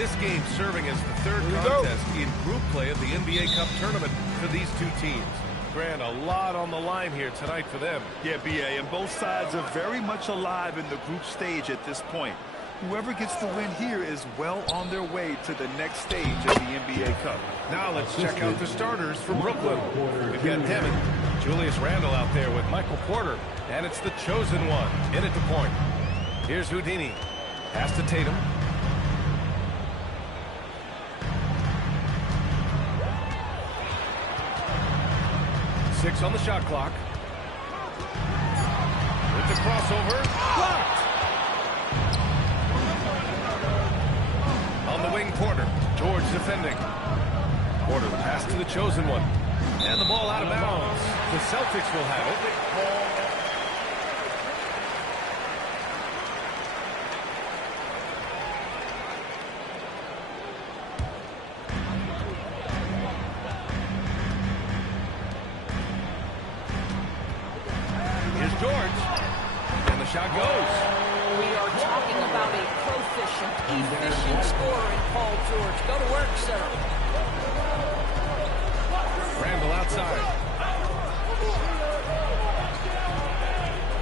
This game serving as the third contest in group play of the NBA Cup tournament for these two teams. Grant, a lot on the line here tonight for them. Yeah, B.A., and both sides are very much alive in the group stage at this point. Whoever gets the win here is well on their way to the next stage of the NBA Cup. Now let's check out the starters for Brooklyn. We've got Devin, Julius Randle out there with Michael Porter, and it's the chosen one in at the point. Here's Houdini. Pass to Tatum. Six on the shot clock. With the crossover. Blocked. On the wing, Porter. George defending. Porter, the pass to the chosen one. And the ball out of bounds. The Celtics will have it. Shot goes. We are talking about a proficient, efficient scorer in Paul George. Go to work, sir. Randle outside.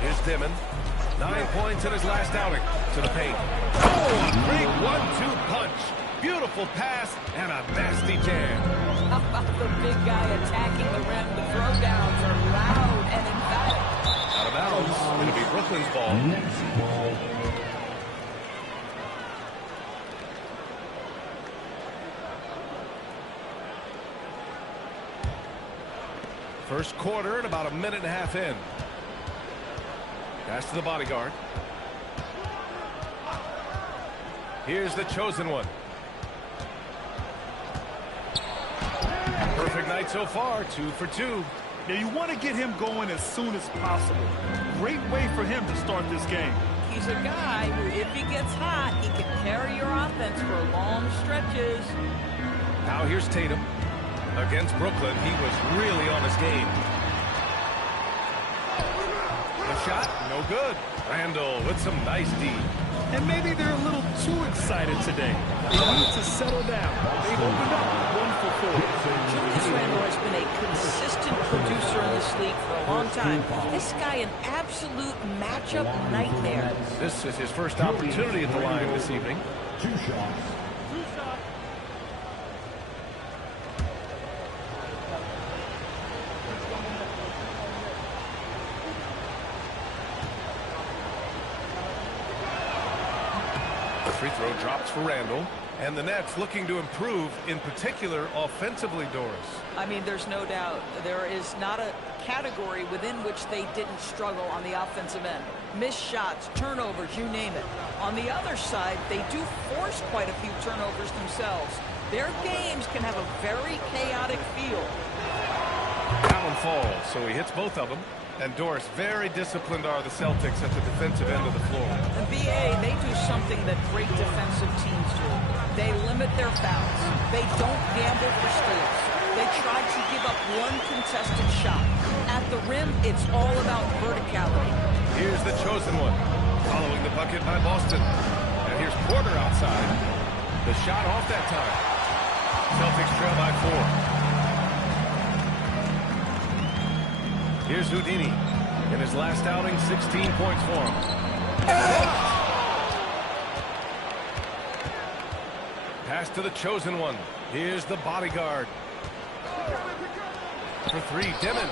Here's Dimon. 9 points in his last outing. To the paint. Oh, a great 1-2 punch. Beautiful pass and a nasty jam. How about the big guy attacking the rim? The throwdowns are loud and emphatic. Out of bounds. It'll be Brooklyn's ball. First quarter and about a minute and a half in. Pass to the bodyguard. Here's the chosen one. Perfect night so far. 2 for 2. Now, you want to get him going as soon as possible. Great way for him to start this game. He's a guy who, if he gets hot, he can carry your offense for long stretches. Now here's Tatum. Against Brooklyn, he was really on his game. The shot, no good. Randle with some nice D. And maybe they're a little too excited today. They need to settle down. They've opened up 1 for 4. Julius Randle has been a consistent producer in this league for a long time. This guy, an absolute matchup nightmare. This is his first opportunity at the line this evening. 2 shots. Free throw drops for Randle. And the Nets looking to improve, in particular, offensively, Doris. I mean, there's no doubt. There is not a category within which they didn't struggle on the offensive end. Missed shots, turnovers, you name it. On the other side, they do force quite a few turnovers themselves. Their games can have a very chaotic feel. Allen falls, so he hits both of them. And Doris, very disciplined are the Celtics at the defensive end of the floor. The BA, they do something that great defensive teams do. They limit their fouls. They don't gamble for steals. They try to give up one contested shot. At the rim, it's all about verticality. Here's the chosen one, following the bucket by Boston. And here's Porter outside. The shot off that time. Celtics trail by 4. Here's Houdini. In his last outing, 16 points for him. Pass to the chosen one. Here's the bodyguard. For 3, Dimon.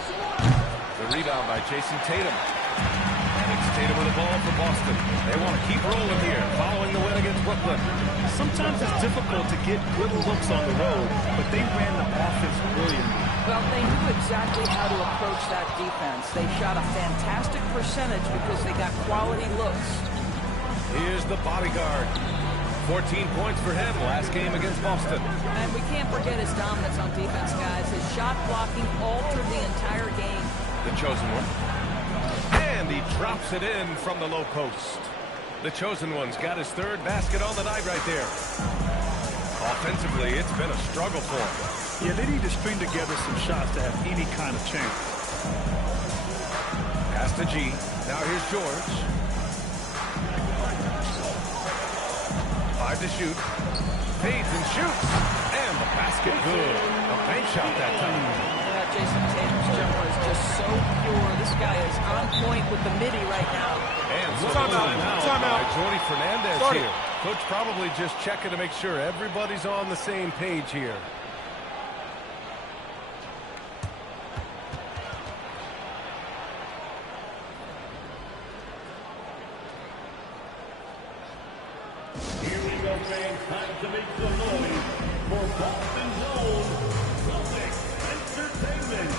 The rebound by Jason Tatum. And it's Tatum with the ball for Boston. They want to keep rolling here, following the win against Brooklyn. Sometimes it's difficult to get good looks on the road, but they ran the offense brilliantly. Well, they knew exactly how to approach that defense. They shot a fantastic percentage because they got quality looks. Here's the bodyguard. 14 points for him last game against Boston. And we can't forget his dominance on defense, guys. His shot blocking altered the entire game. The chosen one. And he drops it in from the low post. The chosen one's got his 3rd basket on the night right there. Offensively, it's been a struggle for him. Yeah, they need to string together some shots to have any kind of chance. Pass to G. Now here's George. 5 to shoot. fades and shoots. And the basket good. A bank shot that time. Jason Tatum's jumper is just so pure. This guy is on point with the midi right now. And so timeout by Jordi Fernandez Started. here. Coach probably just checking to make sure everybody's on the same page here. Here we go, fans. Time to make some noise for Boston's own Celtics Entertainment.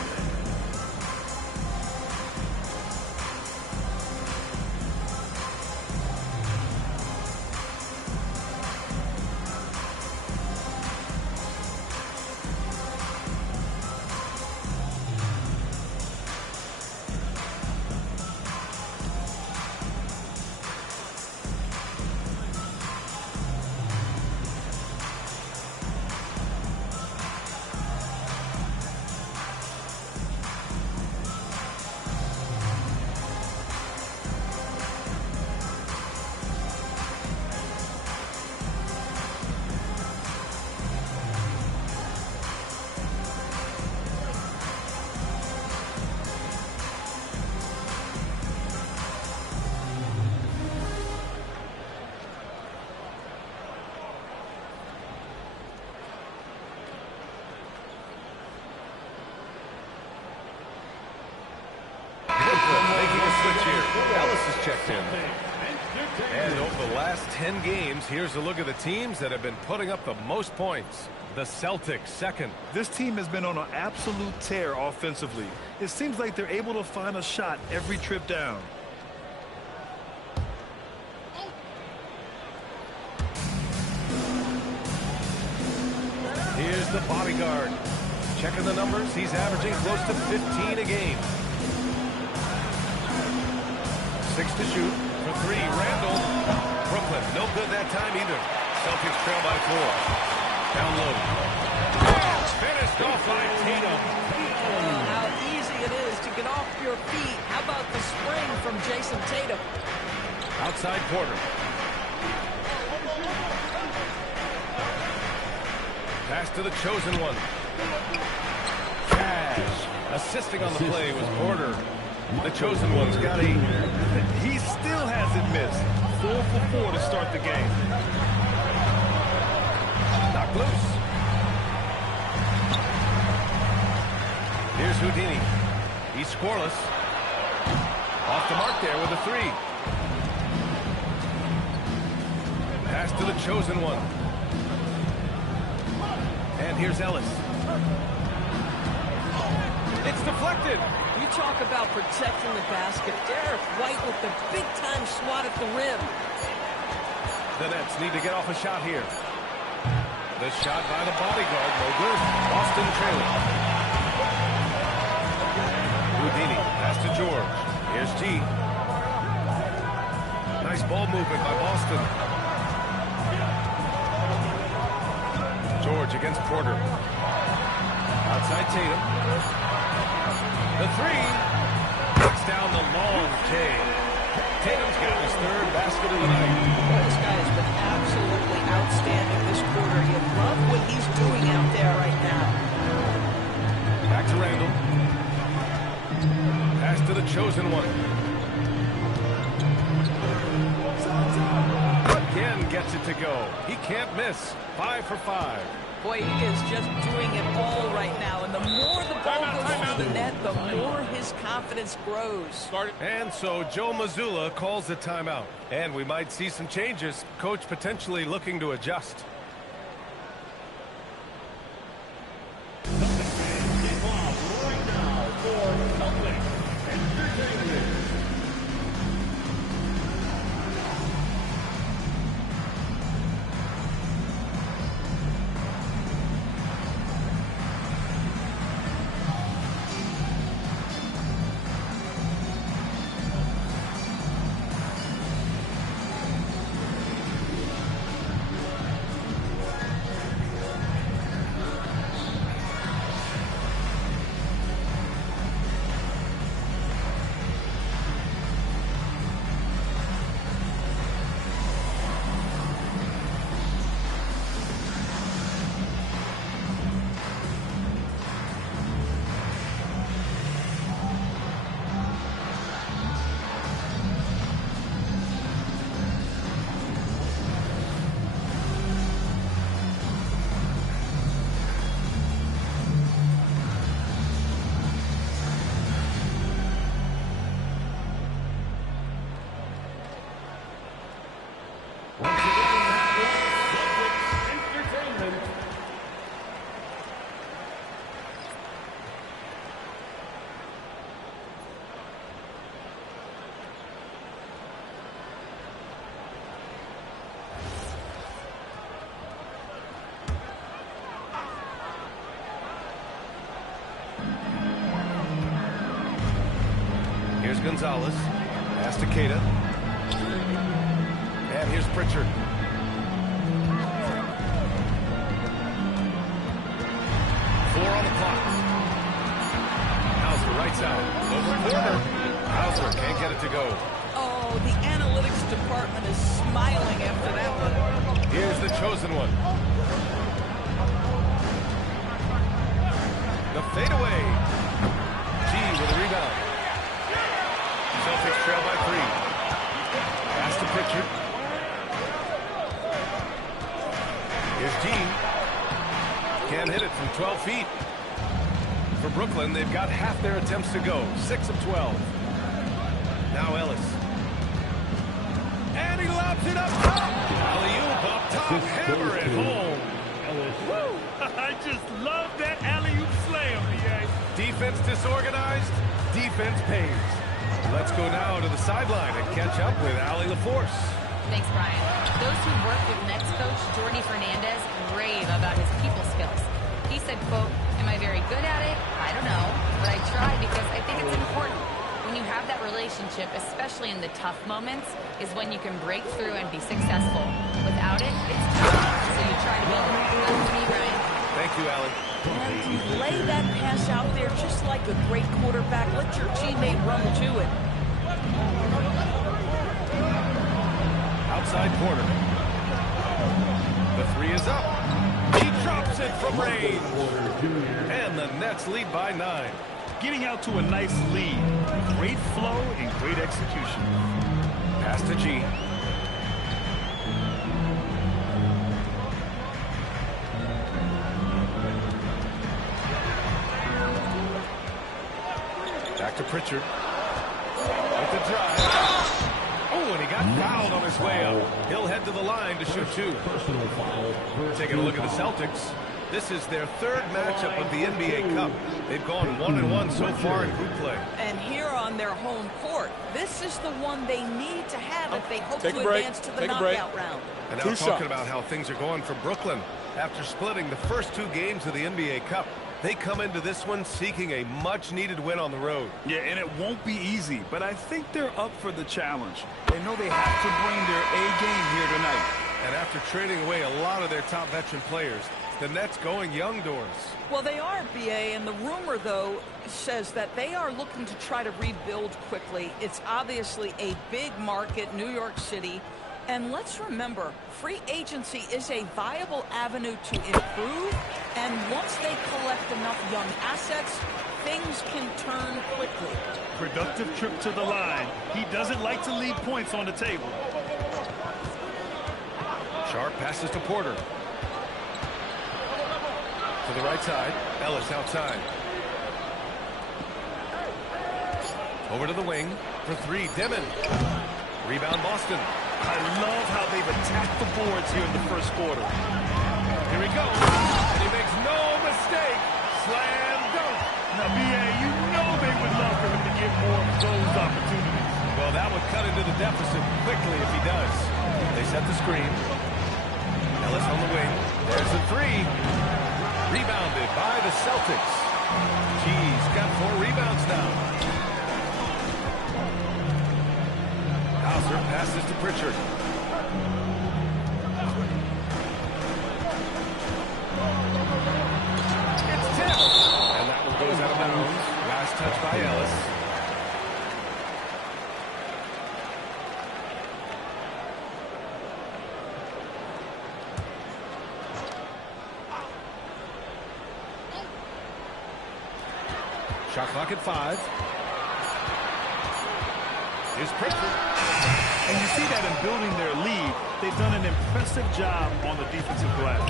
Making a switch here. Ellis is checked in. And over the last 10 games, here's a look at the teams that have been putting up the most points. The Celtics second. This team has been on an absolute tear offensively. It seems like they're able to find a shot every trip down. Here's the bodyguard. Checking the numbers, he's averaging close to 15 a game. 6 to shoot. For 3, Randall. Brooklyn, no good that time either. Celtics trail by 4. Down low. Finished off by Tatum. How easy it is to get off your feet. How about the spring from Jason Tatum? Outside Porter. Pass to the chosen one. Cash. Assisting on the play was Porter. The chosen one's got 8. He still hasn't missed. 4 for 4 to start the game. Knocked loose. Here's Houdini. He's scoreless. Off the mark there with a 3. Pass to the chosen one. And here's Ellis. It's deflected. You talk about protecting the basket. Derek White with the big-time swat at the rim. The Nets need to get off a shot here. The shot by the bodyguard, no good. Boston trailing. Houdini, pass to George. Here's G. Nice ball movement by Boston. George against Porter. Outside Tatum. The 3. Knocks down the long K. Tatum's got his 3rd basket of the night. This guy has been absolutely outstanding this quarter. You love what he's doing out there right now. Back to Randall. Pass to the chosen one. Again gets it to go. He can't miss. 5 for 5. Boy, he is just doing it all right now. And the more the ball goes through the net, the more his confidence grows. And so Joe Mazzulla calls the timeout. And we might see some changes. Coach potentially looking to adjust. Here's Gonzalez. Pass to Queta. And here's Pritchard. Four on the clock. Hauser right side. Over corner. Hauser can't get it to go. Oh, the analytics department is smiling after that one. Here's the chosen one. The fadeaway. G with a rebound. Celtics trail by 3. Pass to Pritchard. Here's G. Can't hit it from 12 feet. For Brooklyn, they've got half their attempts to go. 6 of 12. Now Ellis. And he lobs it up top. Alley-oop up top. Hammer it home. Woo! I just love that alley-oop slam, B.A. Defense disorganized. Defense pays. Let's go now to the sideline and catch up with Allie LaForce. Thanks, Brian. Those who work with Nets coach Jordi Fernandez rave about his people skills. He said, quote, "Am I very good at it? I don't know, but I try because I think it's important. When you have that relationship, especially in the tough moments, is when you can break through and be successful. Without it, it's tough. So you try to build it. Good to me, Brian." Thank you, Allie. And you lay that pass out there just like a great quarterback. Let your teammate run to it. Outside corner. The 3 is up. He drops it from range. And the Nets lead by 9. Getting out to a nice lead. Great flow and great execution. Pass to G. Back to Pritchard. With the drive. Oh, and he got fouled on his way up. He'll head to the line to shoot 2. Taking a look at the Celtics. This is their 3rd matchup of the NBA Cup. They've gone 1-1 so far in group play. And here on their home court, this is the one they need to have if they hope to advance to the knockout round. And now talking about how things are going for Brooklyn. After splitting the first 2 games of the NBA Cup, they come into this one seeking a much-needed win on the road. Yeah, and it won't be easy, but I think they're up for the challenge. They know they have to bring their A game here tonight. And after trading away a lot of their top veteran players, the Nets going young doors. Well, they are, B.A., and the rumor, though, says that they are looking to try to rebuild quickly. It's obviously a big market, New York City. And let's remember, free agency is a viable avenue to improve. And once they collect enough young assets, things can turn quickly. Productive trip to the line. He doesn't like to leave points on the table. Sharp passes to Porter. To the right side. Ellis outside. Over to the wing for 3. Dimon. Rebound Boston. I love how they've attacked the boards here in the first quarter. Here he goes. And he makes no mistake. Slam dunk. Now, B.A., you know they would love for him to get more of those opportunities. Well, that would cut into the deficit quickly if he does. They set the screen. Ellis on the wing. There's the 3. Rebounded by the Celtics. G's got 4 rebounds now. Hauser passes to Pritchard. It's tipped. And that one goes out of bounds. Last touch by Ellis. Shot clock at 5. Here's Pritchard. And you see that in building their lead, they've done an impressive job on the defensive glass.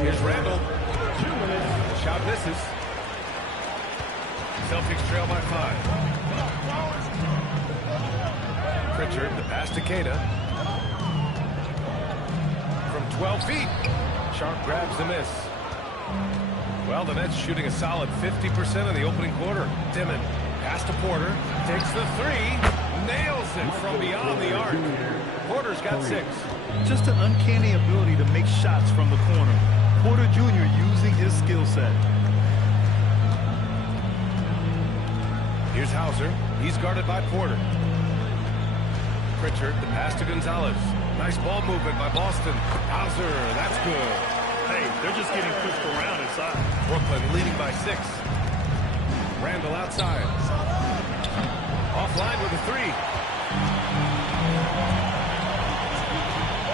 Here's Randall. The shot misses. Celtics trail by 5. Pritchard, the pass to Queta. From 12 feet. Sharp grabs the miss. Well, the Nets shooting a solid 50% in the opening quarter. Dimon, pass to Porter, takes the 3, nails it from beyond the arc. Porter's got 6. Just an uncanny ability to make shots from the corner. Porter Jr. using his skill set. Here's Hauser. He's guarded by Porter. Pritchard, the pass to Gonzalez. Nice ball movement by Boston. Hauser, that's good. Hey, they're just getting pushed around inside. Brooklyn leading by 6. Randall outside. Offline with a 3.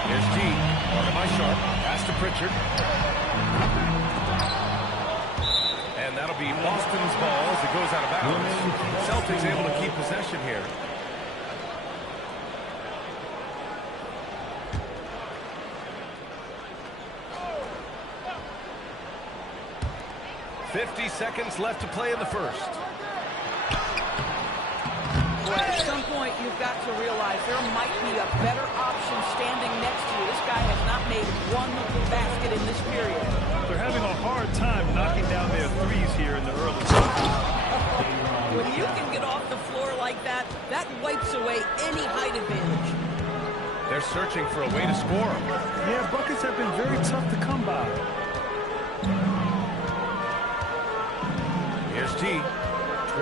Here's G. Guarded by Sharp. Pass to Pritchard. And that'll be Boston's ball as it goes out of bounds. Celtics able to keep possession here. 50 seconds left to play in the first. Well, at some point, you've got to realize there might be a better option standing next to you. This guy has not made one basket in this period. They're having a hard time knocking down their threes here in the early time. When you can get off the floor like that, that wipes away any height advantage. They're searching for a way to score. Yeah, buckets have been very tough to come by. Here's T.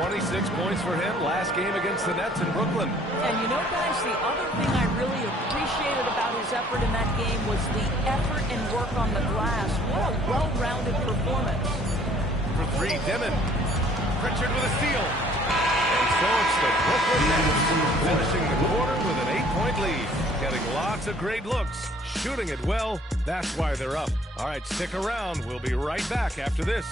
26 points for him last game against the Nets in Brooklyn. And you know, guys, the other thing I really appreciated about his effort in that game was the effort and work on the glass. What a well-rounded performance. For 3, Dimon. Pritchard with a steal. And so it's the Brooklyn Nets finishing the quarter with an 8-point lead. Getting lots of great looks. Shooting it well. That's why they're up. All right, stick around. We'll be right back after this.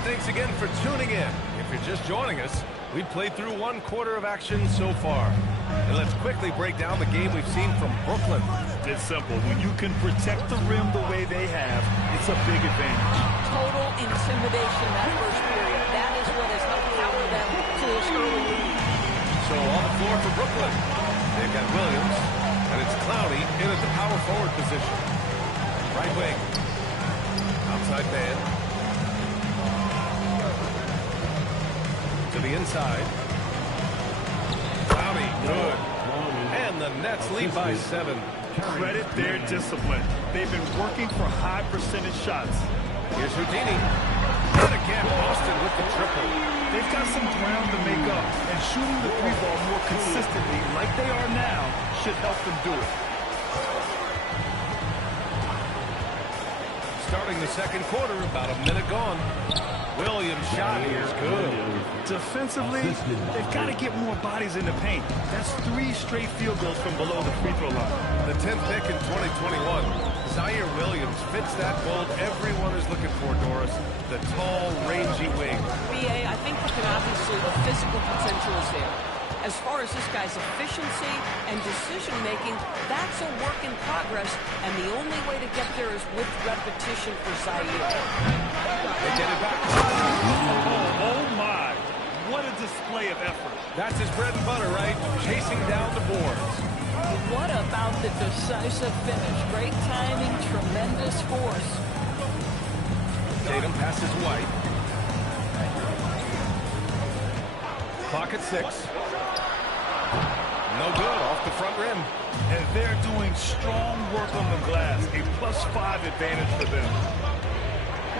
Thanks again for tuning in. If you're just joining us, we've played through 1 quarter of action so far. And let's quickly break down the game we've seen from Brooklyn. It's simple. When you can protect the rim the way they have, it's a big advantage. Total intimidation that first period. That is what has helped power them to this early lead. So on the floor for Brooklyn, they've got Williams, and it's Clowney in at the power forward position. Right wing. Outside man. To the inside. Clowney, good. And the Nets lead by 7. Credit their discipline. They've been working for high percentage shots. Here's Houdini. And again, Boston with the triple. They've got some ground to make up, and shooting the 3-ball more consistently like they are now should help them do it. Starting the second quarter, about a minute gone. Williams' shot here is good. Defensively, they've got to get more bodies in the paint. That's 3 straight field goals from below the free throw line. The 10th pick in 2021, Zaire Williams fits that mold everyone is looking for, Doris. The tall, rangy wing. B.A., I think that obviously the physical potential is there. As far as this guy's efficiency and decision-making, that's a work in progress, and the only way to get there is with repetition for Zaire. They get it back. Oh, my. What a display of effort. That's his bread and butter, right? Chasing down the boards. What about the decisive finish? Great timing, tremendous force. Tatum passes White. Clock at 6. No good, off the front rim. And they're doing strong work on the glass. A +5 advantage for them.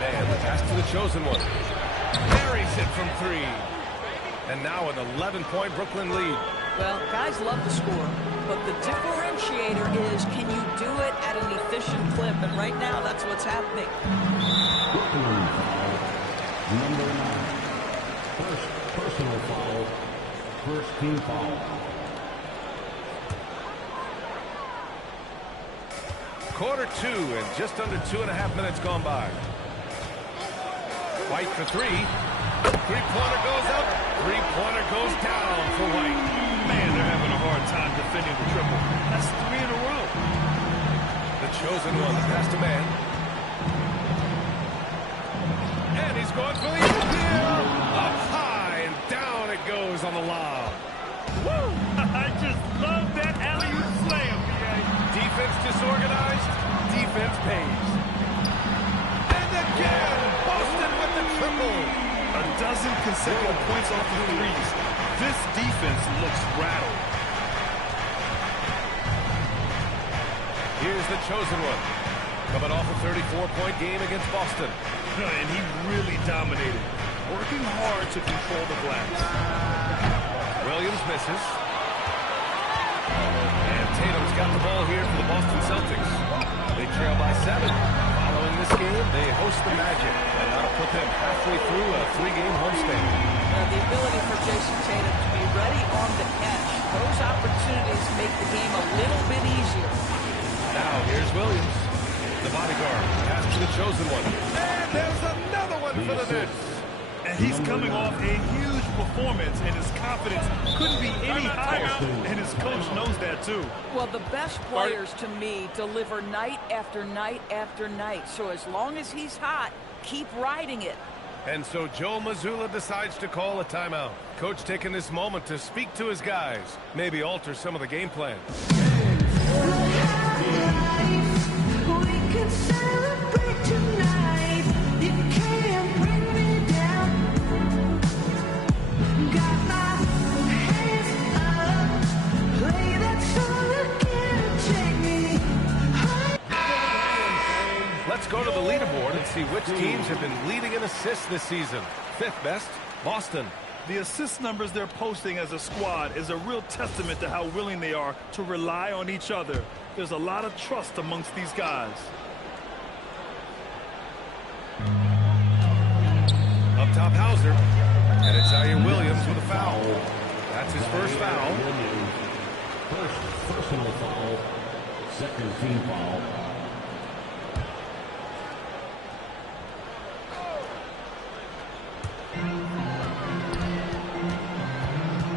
And the pass to the chosen one. Buries it from 3. And now an 11-point Brooklyn lead. Well, guys love to score, but the differentiator is, can you do it at an efficient clip? And right now, that's what's happening. Brooklyn foul, number 9. First personal foul, first team foul. Quarter 2 and just under 2.5 minutes gone by. White for 3. Three-pointer goes up. Three-pointer goes down for White. Man, they're having a hard time defending the triple. That's 3 in a row. The chosen one, the pass to man. And he's going for the appeal. Up high and down it goes on the lob. Woo! I just love that alley-oop slam, B.A. Defense disorganized, defense pays. And again, Boston with the triple. A dozen consecutive points off the threes. This defense looks rattled. Here's the chosen one, coming off a 34-point game against Boston. And he really dominated, working hard to control the glass. Williams misses. And Tatum's got the ball here for the Boston Celtics. They trail by 7. Following this game, they host the Magic. And that'll put them halfway through a 3-game homestand. The ability for Jason Tatum to be ready on the catch. Those opportunities make the game a little bit easier. Now, here's Williams. The bodyguard. Pass to the chosen one. And there's another one for the Nets. And he's coming off a huge performance, and his confidence couldn't be any higher. And his coach knows that, too. Well, the best players, to me, deliver night after night after night. So as long as he's hot, keep riding it. And so Joe Mazzulla decides to call a timeout. Coach taking this moment to speak to his guys. Maybe alter some of the game plan. We can celebrate tonight. You can't bring me down. Got my hands up. Play that song again. Take me high. Let's go to the leaderboard and see which teams have been leading in assists this season. 5th best, Boston. The assist numbers they're posting as a squad is a real testament to how willing they are to rely on each other. There's a lot of trust amongst these guys. Up top, Hauser. And it's Zion Williams with a foul. That's his first foul. First personal foul, second team foul.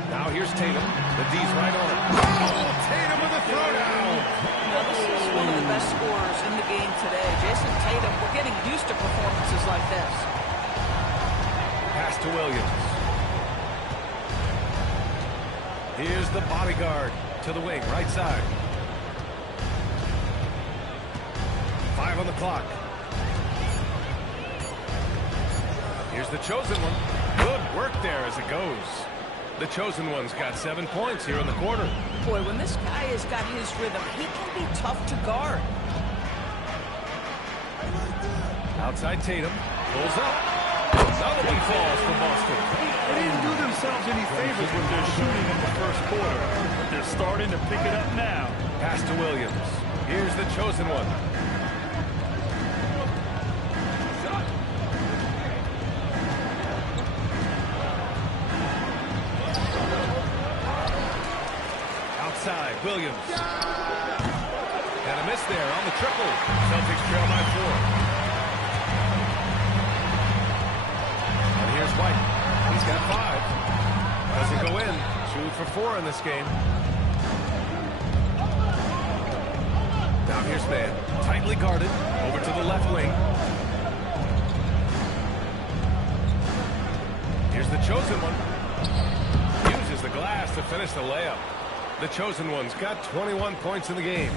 Now here's Tatum. The D's right on it. Oh, Tatum with a throwdown. Well, this is one of the best scorers in the game today. Jason Tatum, we're getting used to performances like this. Pass to Williams. Here's the bodyguard to the wing, right side. 5 on the clock. Here's the chosen one. Good work there as it goes. The chosen one's got 7 points here in the quarter. Boy, when this guy has got his rhythm, he can be tough to guard. Outside Tatum. Pulls up. Another one falls for Boston. They didn't do themselves any favors with their shooting in the first quarter, but they're starting to pick it up now. Pass to Williams. Here's the chosen one. Outside, Williams. And a miss there on the triple. Celtics trail by 4. And here's White. He's got 5. Doesn't go in. 2 for 4 in this game. Now here's Mann. Tightly guarded. Over to the left wing. Here's the chosen one. Uses the glass to finish the layup. The chosen one's got 21 points in the game.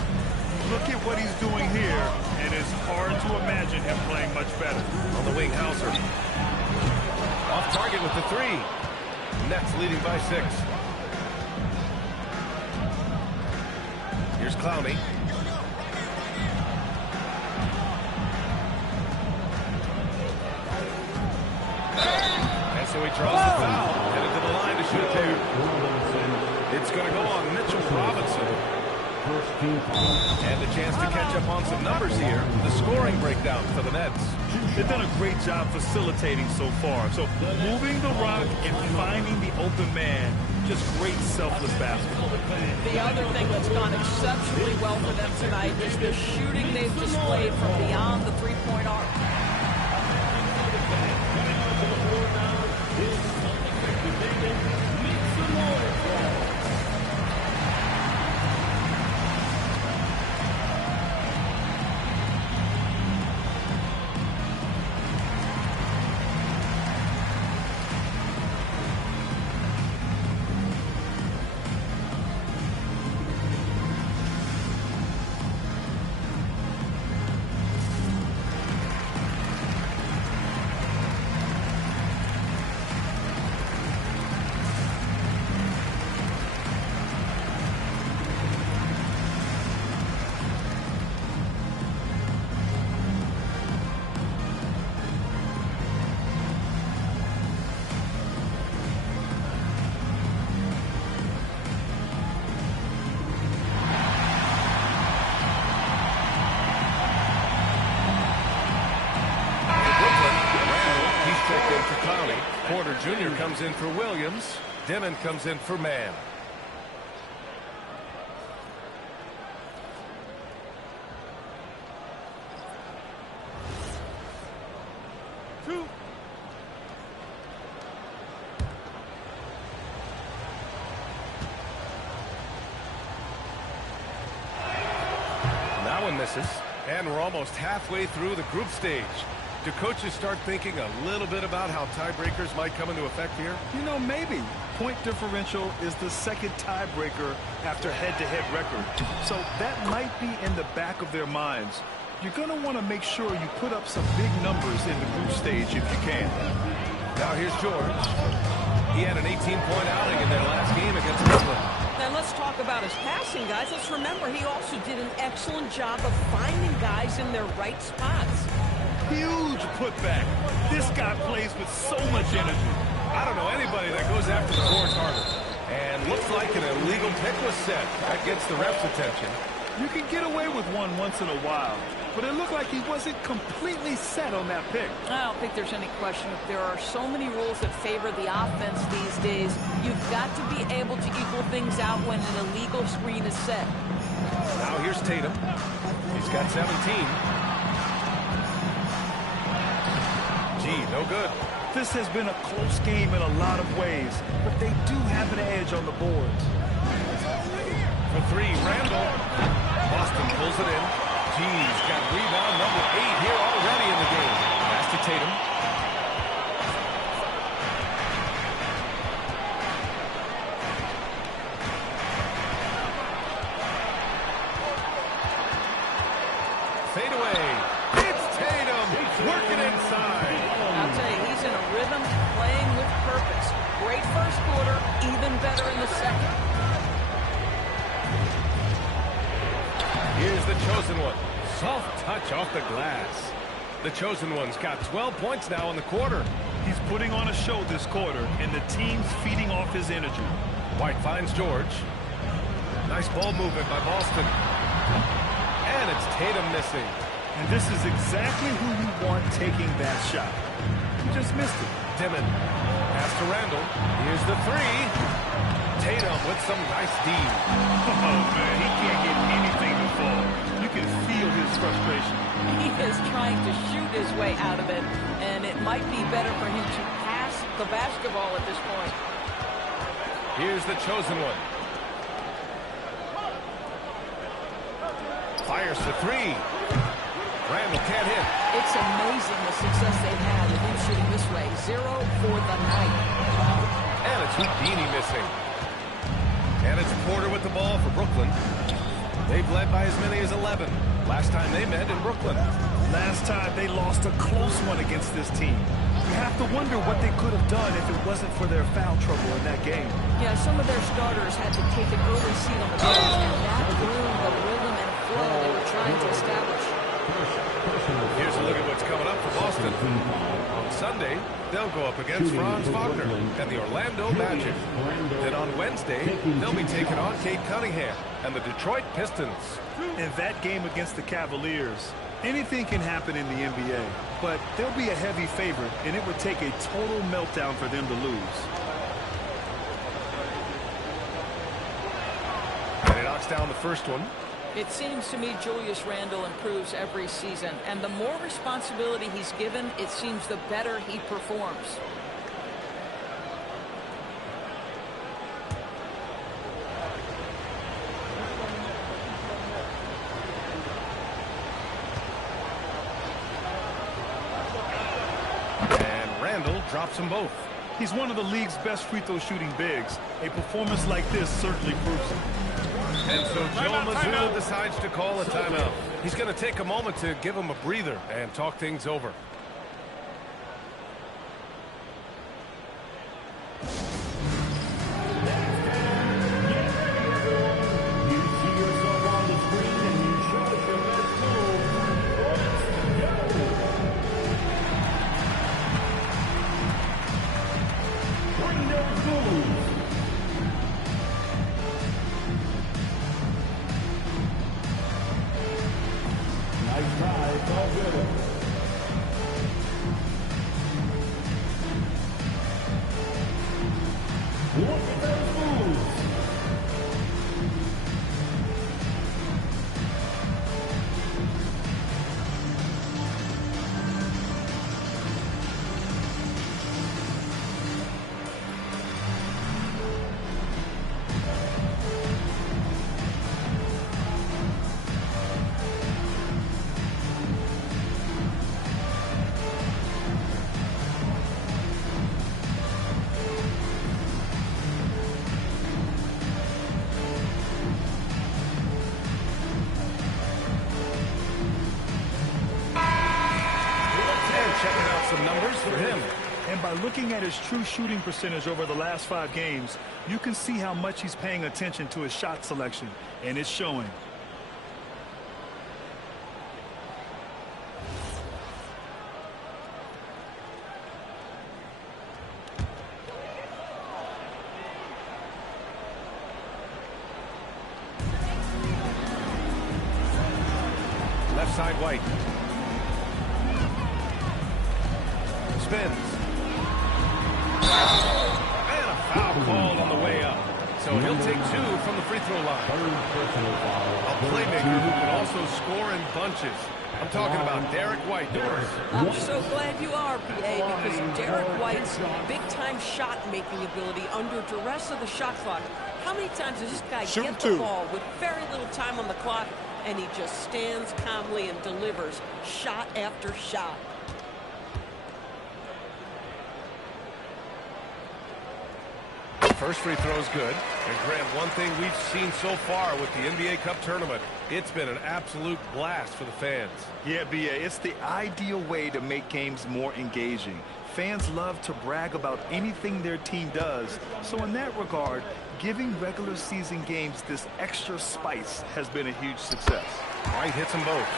Look at what he's doing here, and it's hard to imagine him playing much better. On the wing, Hauser. Off target with the 3. Nets leading by 6. Here's Clowney. And so he draws the foul. Headed to the line to shoot there. It's going to go on Mitchell Robinson. First team foul. And a chance to catch up on some numbers here. The scoring breakdown for the Nets. They've done a great job facilitating so far. So moving the rock and finding the open man. Just great selfless basketball. The other thing that's gone exceptionally well for them tonight is the shooting they've displayed from beyond the three-point arc. comes in for Williams. Dimon comes in for Mann. Misses, and we're almost halfway through the group stage. Do coaches start thinking a little bit about how tiebreakers might come into effect here? You know, maybe. Point differential is the second tiebreaker after head-to-head record. So that might be in the back of their minds. You're going to want to make sure you put up some big numbers in the group stage if you can. Now here's George. He had an 18-point outing in their last game against Brooklyn. Now let's talk about his passing, guys. Let's remember he also did an excellent job of finding guys in their right spots. Huge putback. This guy plays with so much energy. I don't know anybody that goes after the boards harder. And looks like an illegal pick was set. That gets the ref's attention. You can get away with one once in a while, but it looked like he wasn't completely set on that pick. I don't think there's any question. There are so many rules that favor the offense these days. You've got to be able to equal things out when an illegal screen is set. Now here's Tatum. He's got 17. Gee, no good. This has been a close game in a lot of ways, but they do have an edge on the boards. For three, Randall. Boston pulls it in. G's got rebound number 8 here already in the game. Pass to Tatum. Fade away. It's Tatum. Working inside. I'll tell you, he's in a rhythm, playing with purpose. Great first quarter, even better in the second. Here's the chosen one. Soft touch off the glass. The chosen one's got 12 points now in the quarter. He's putting on a show this quarter, and the team's feeding off his energy. White finds George. Nice ball movement by Boston. And it's Tatum missing. And this is exactly who you want taking that shot. He just missed it. Dimon. Pass to Randall. Here's the three. Tatum with some nice D. Oh, man, he can't get anything to fall. You can feel his frustration. He is trying to shoot his way out of it, and it might be better for him to pass the basketball at this point. Here's the chosen one. Fires for three. Randall can't hit. It's amazing the success they've had with him shooting this way. 0 for the night. And it's Houdini missing. And it's Porter with the ball for Brooklyn. They've led by as many as 11. Last time they met in Brooklyn. Last time they lost a close one against this team. You have to wonder what they could have done if it wasn't for their foul trouble in that game. Yeah, some of their starters had to take an early seat on the bench, and that ruined the rhythm and flow they were trying to establish. Here's a look at what's coming up for Boston. On Sunday, they'll go up against Franz Wagner and the Orlando Magic. Then on Wednesday, they'll be taking on Cade Cunningham and the Detroit Pistons. In that game against the Cavaliers, anything can happen in the NBA, but they'll be a heavy favorite, and it would take a total meltdown for them to lose. And he knocks down the first one. It seems to me Julius Randle improves every season, and the more responsibility he's given, it seems the better he performs. And Randle drops them both. He's one of the league's best free throw shooting bigs. A performance like this certainly proves it. And so Joe Mazzulla decides to call a timeout. He's going to take a moment to give him a breather and talk things over. You see yourself on the screen and you show us your best move. Let's go. Bring those moves. Nice try. It's all good. those moves. Checking out some numbers for him. And by looking at his true shooting percentage over the last 5 games, you can see how much he's paying attention to his shot selection, and it's showing. Left side, White. Spins. And a foul called on the way up. So he'll take 2 from the free throw line. A playmaker who can also score in bunches. I'm talking about Derek White, Doris. I'm so glad you are, PA, because Derek White's big-time shot-making ability under duress of the shot clock. How many times does this guy get the ball with very little time on the clock, and he just stands calmly and delivers shot after shot? First free throw is good. And Graham, one thing we've seen so far with the NBA Cup tournament, it's been an absolute blast for the fans. Yeah, BA, it's the ideal way to make games more engaging. Fans love to brag about anything their team does. So in that regard, giving regular season games this extra spice has been a huge success. White hits them both.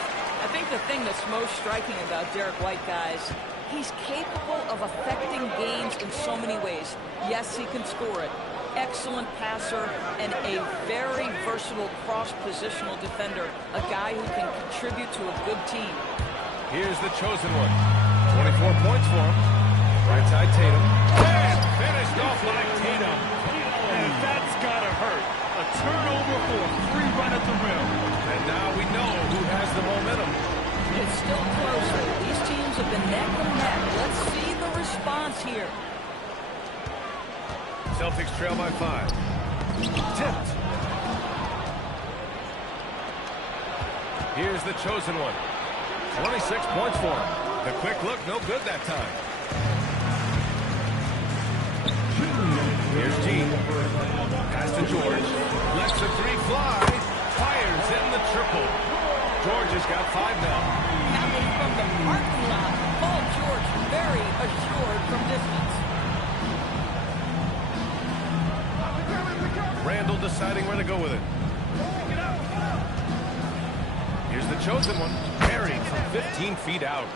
I think the thing that's most striking about Derek White, guys, he's capable of affecting games in so many ways. Yes, he can score it. Excellent passer and a very versatile cross-positional defender. A guy who can contribute to a good team. Here's the chosen one. 24 points for him. Right side, Tatum. And finished off like Tatum. And that's got to hurt. A turnover for a free run at the rim. And now we know who has the momentum. It's still close. These teams have been neck and neck. Let's see the response here. Celtics trail by 5. Tipped. Here's the chosen one. 26 points for him. The quick look, no good that time. Here's G. Pass to George. Lets the 3 fly. Fires in the triple. George has got 5 now. Coming from the parking lot. Paul George very assured from distance. Randall deciding where to go with it. Here's the chosen one. Carried from 15 feet out.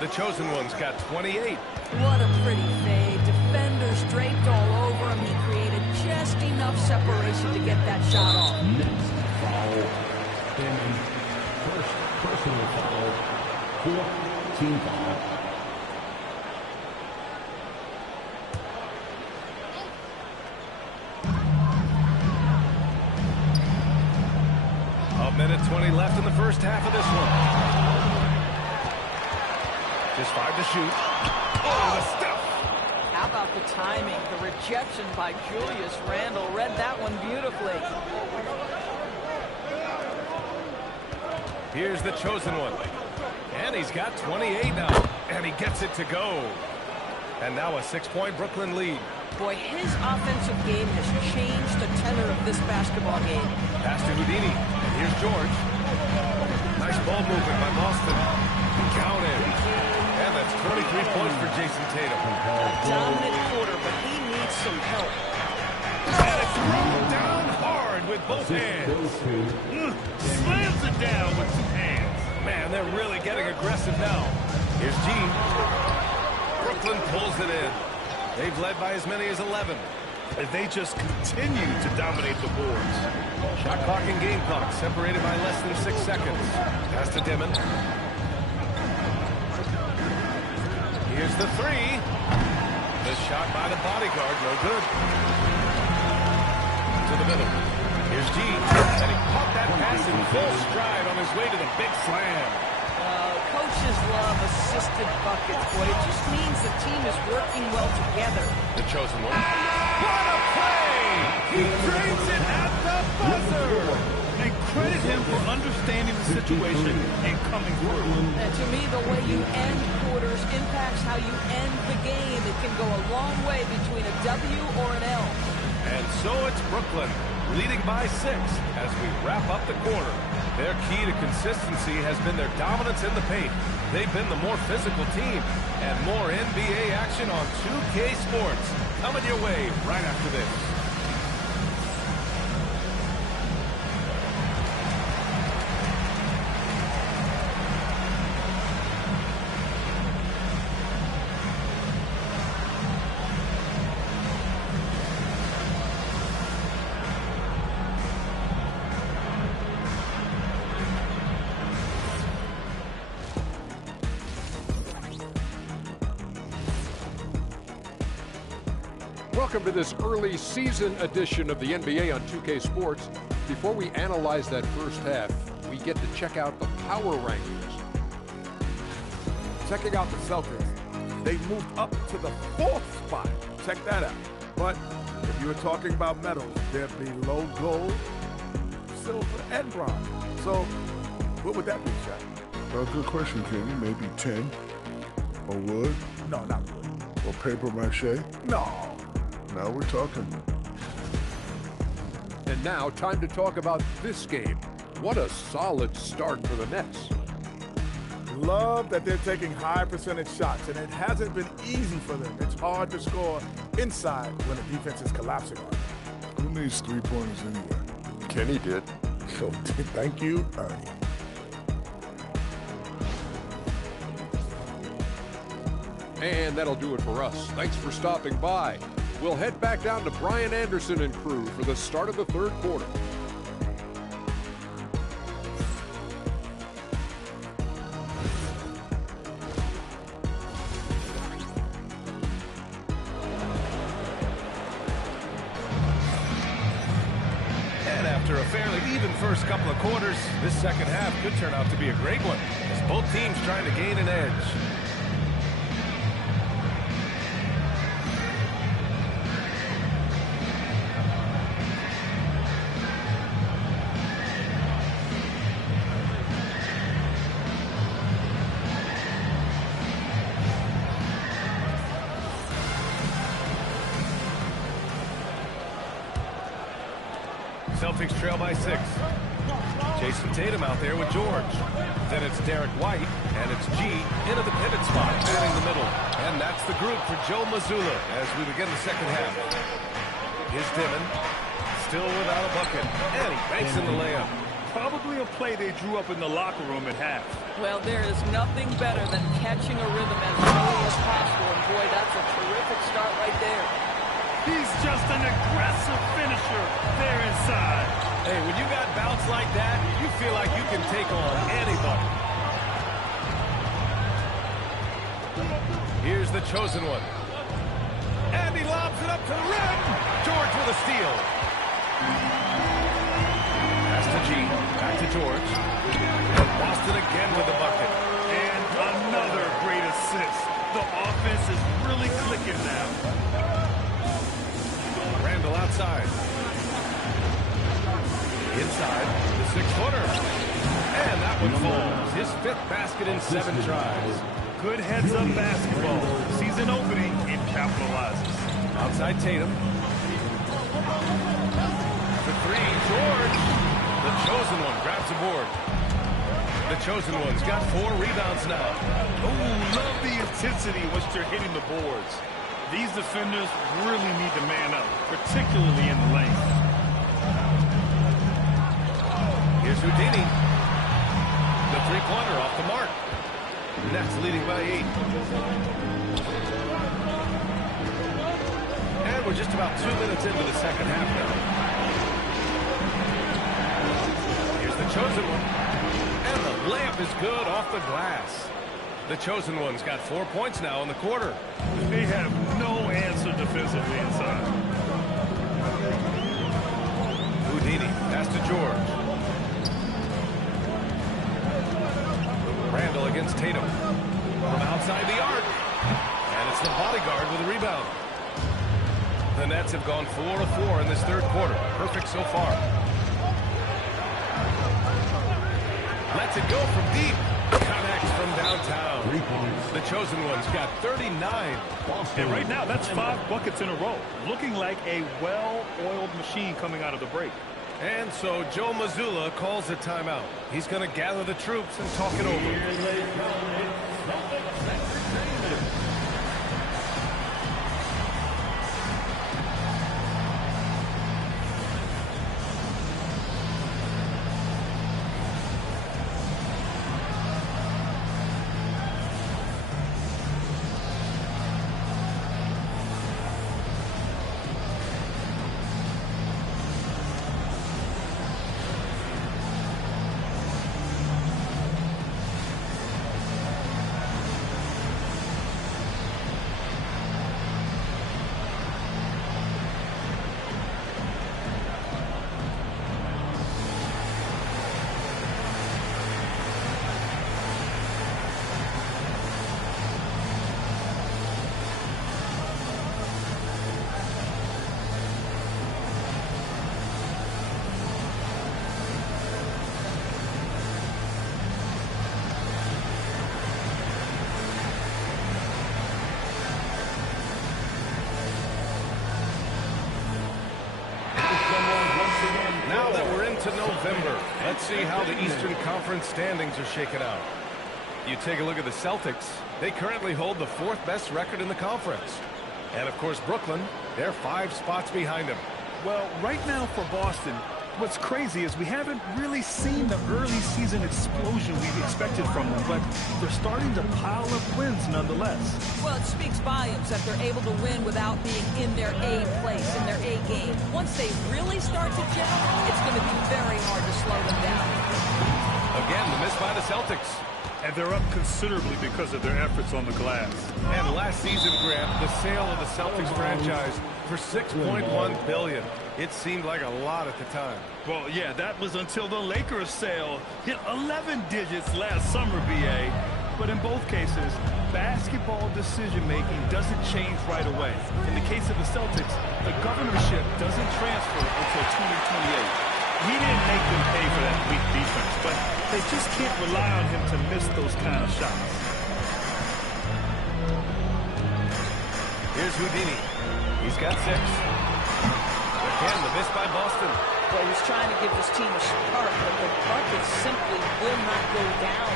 The chosen one's got 28. What a pretty fade. Defenders draped all over him. He created just enough separation to get that shot off. Next foul. And first personal foul. 4th team foul. A minute 20 left in the first half of this one. Just 5 to shoot. Oh, the stuff. How about the timing? The rejection by Julius Randle. Read that one beautifully. Here's the chosen one. And he's got 28 now. And he gets it to go. And now a 6-point Brooklyn lead. Boy, his offensive game has changed the tenor of this basketball game. Pass to Houdini. And here's George. Nice ball movement by Boston. Counted. And that's 23 points for Jason Tatum. Dominant quarter, but he needs some help. And it's thrown down hard with both hands. Slams it down with 2 hands. Man, they're really getting aggressive now. Here's Gene. Brooklyn pulls it in. They've led by as many as 11. And they just continue to dominate the boards. Shot clock and game clock separated by less than 6 seconds. Pass to Dimon. Here's the 3. The shot by the bodyguard, no good. the middle. Here's G, and he caught that pass in full stride on his way to the big slam. Coaches love assisted buckets, boy. It just means the team is working well together. The chosen one. What a play! He drains it at the buzzer! And credit him for understanding the situation and coming through. And to me, the way you end quarters impacts how you end the game. It can go a long way between a W or an L. And so it's Brooklyn, leading by 6 as we wrap up the quarter. Their key to consistency has been their dominance in the paint. They've been the more physical team. And more NBA action on 2K Sports. Coming your way right after this. Welcome to this early season edition of the NBA on 2K Sports. Before we analyze that first half, we get to check out the power rankings. Checking out the Celtics, they moved up to the 4th spot. Check that out. But if you were talking about medals, they're below gold, silver, and bronze. So what would that be, Shaq? Well, good question, Kenny. Maybe 10. Or wood? No, not wood. Or paper mache? No. Now we're talking. And now, time to talk about this game. What a solid start for the Nets. Love that they're taking high percentage shots, and it hasn't been easy for them. It's hard to score inside when the defense is collapsing on them. Who needs 3-pointers anyway? Kenny did. So thank you, Ernie. And that'll do it for us. Thanks for stopping by. We'll head back down to Brian Anderson and crew for the start of the third quarter. And after a fairly even first couple of quarters, this second half could turn out to be a great one as both teams trying to gain an edge. Celtics trail by 6. Jason Tatum out there with George. Then it's Derek White, and it's G into the pivot spot, manning the middle. And that's the group for Joe Mazzulla as we begin the second half. Here's Dimon, still without a bucket, and he banks in the layup. Probably a play they drew up in the locker room at half. Well, there is nothing better than catching a rhythm as early as possible. And boy, that's a terrific start right there. He's just an aggressive finisher there inside. Hey, when you got bounce like that, you feel like you can take on anybody. Here's the chosen one. And he lobs it up to the rim. George with a steal. Pass to G. Back to George. And Boston again with the bucket. And another great assist. The offense is really clicking now. Randall outside. Inside, the 6-footer. And that one falls. His 5th basket in 7 tries. Good heads-up basketball. Season opening and capitalizes. Outside Tatum. For 3, George. The chosen one grabs a board. The chosen one's got 4 rebounds now. Oh, love the intensity once you're hitting the boards. These defenders really need to man up, particularly in the lane. Here's Houdini. The 3-pointer off the mark. Nets leading by 8. And we're just about 2 minutes into the second half now. Here's the chosen one. And the layup is good off the glass. The chosen one's got 4 points now in the quarter. They have no answer defensively inside. George. Randall against Tatum. From outside the arc. And it's the bodyguard with a rebound. The Nets have gone 4 of 4 in this third quarter. Perfect so far. Lets it go from deep. Connects from downtown. 3 points. The chosen ones got 39. And right now, that's 5 buckets in a row. Looking like a well-oiled machine coming out of the break. And so Joe Mazzulla calls a timeout. He's going to gather the troops and talk it over. Here they come. It's Celtics Entertainment. Now that we're into November, let's see how the Eastern Conference standings are shaken out. You take a look at the Celtics. They currently hold the 4th best record in the conference. And, of course, Brooklyn, they're 5 spots behind them. Well, right now for Boston, what's crazy is we haven't really seen the early season explosion we've expected from them, but they're starting to pile up wins nonetheless. Well, it speaks volumes that they're able to win without being in their A place, in their A game. Once they really start to gel, it's going to be very hard to slow them down. Again, the miss by the Celtics. And they're up considerably because of their efforts on the glass. And last season, Grant, the sale of the Celtics franchise for $6.1 billion. It seemed like a lot at the time. Well, yeah, that was until the Lakers sale hit 11 digits last summer, BA. But in both cases, basketball decision-making doesn't change right away. In the case of the Celtics, the governorship doesn't transfer until 2028. He didn't make them pay for that weak defense, but they just can't rely on him to miss those kind of shots. Here's Houdini. He's got 6. Again, the miss by Boston. Well, he's trying to give this team a spark, but the bucket simply will not go down.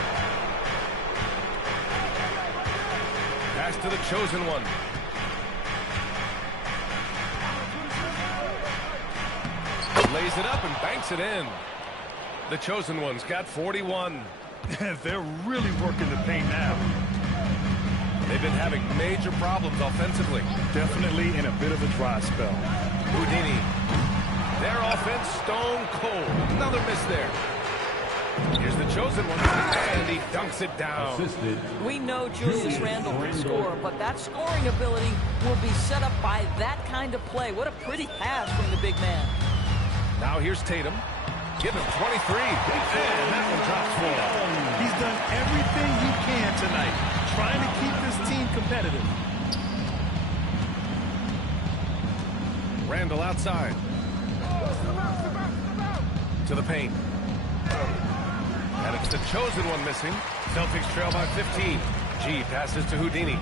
Pass to the chosen one. Lays it up and banks it in. The chosen one's got 41. They're really working the paint now. They've been having major problems offensively. Definitely in a bit of a dry spell. Houdini. Their offense stone cold. Another miss there. Here's the chosen one. And he dunks it down. Assisted. We know Julius Randle can score, but that scoring ability will be set up by that kind of play. What a pretty pass from the big man. Now here's Tatum. Give him 23. And that one drops for him. He's done everything he can tonight, trying to keep this team competitive. Randall outside. To the paint. And it's the chosen one missing. Celtics trail by 15. G passes to Houdini.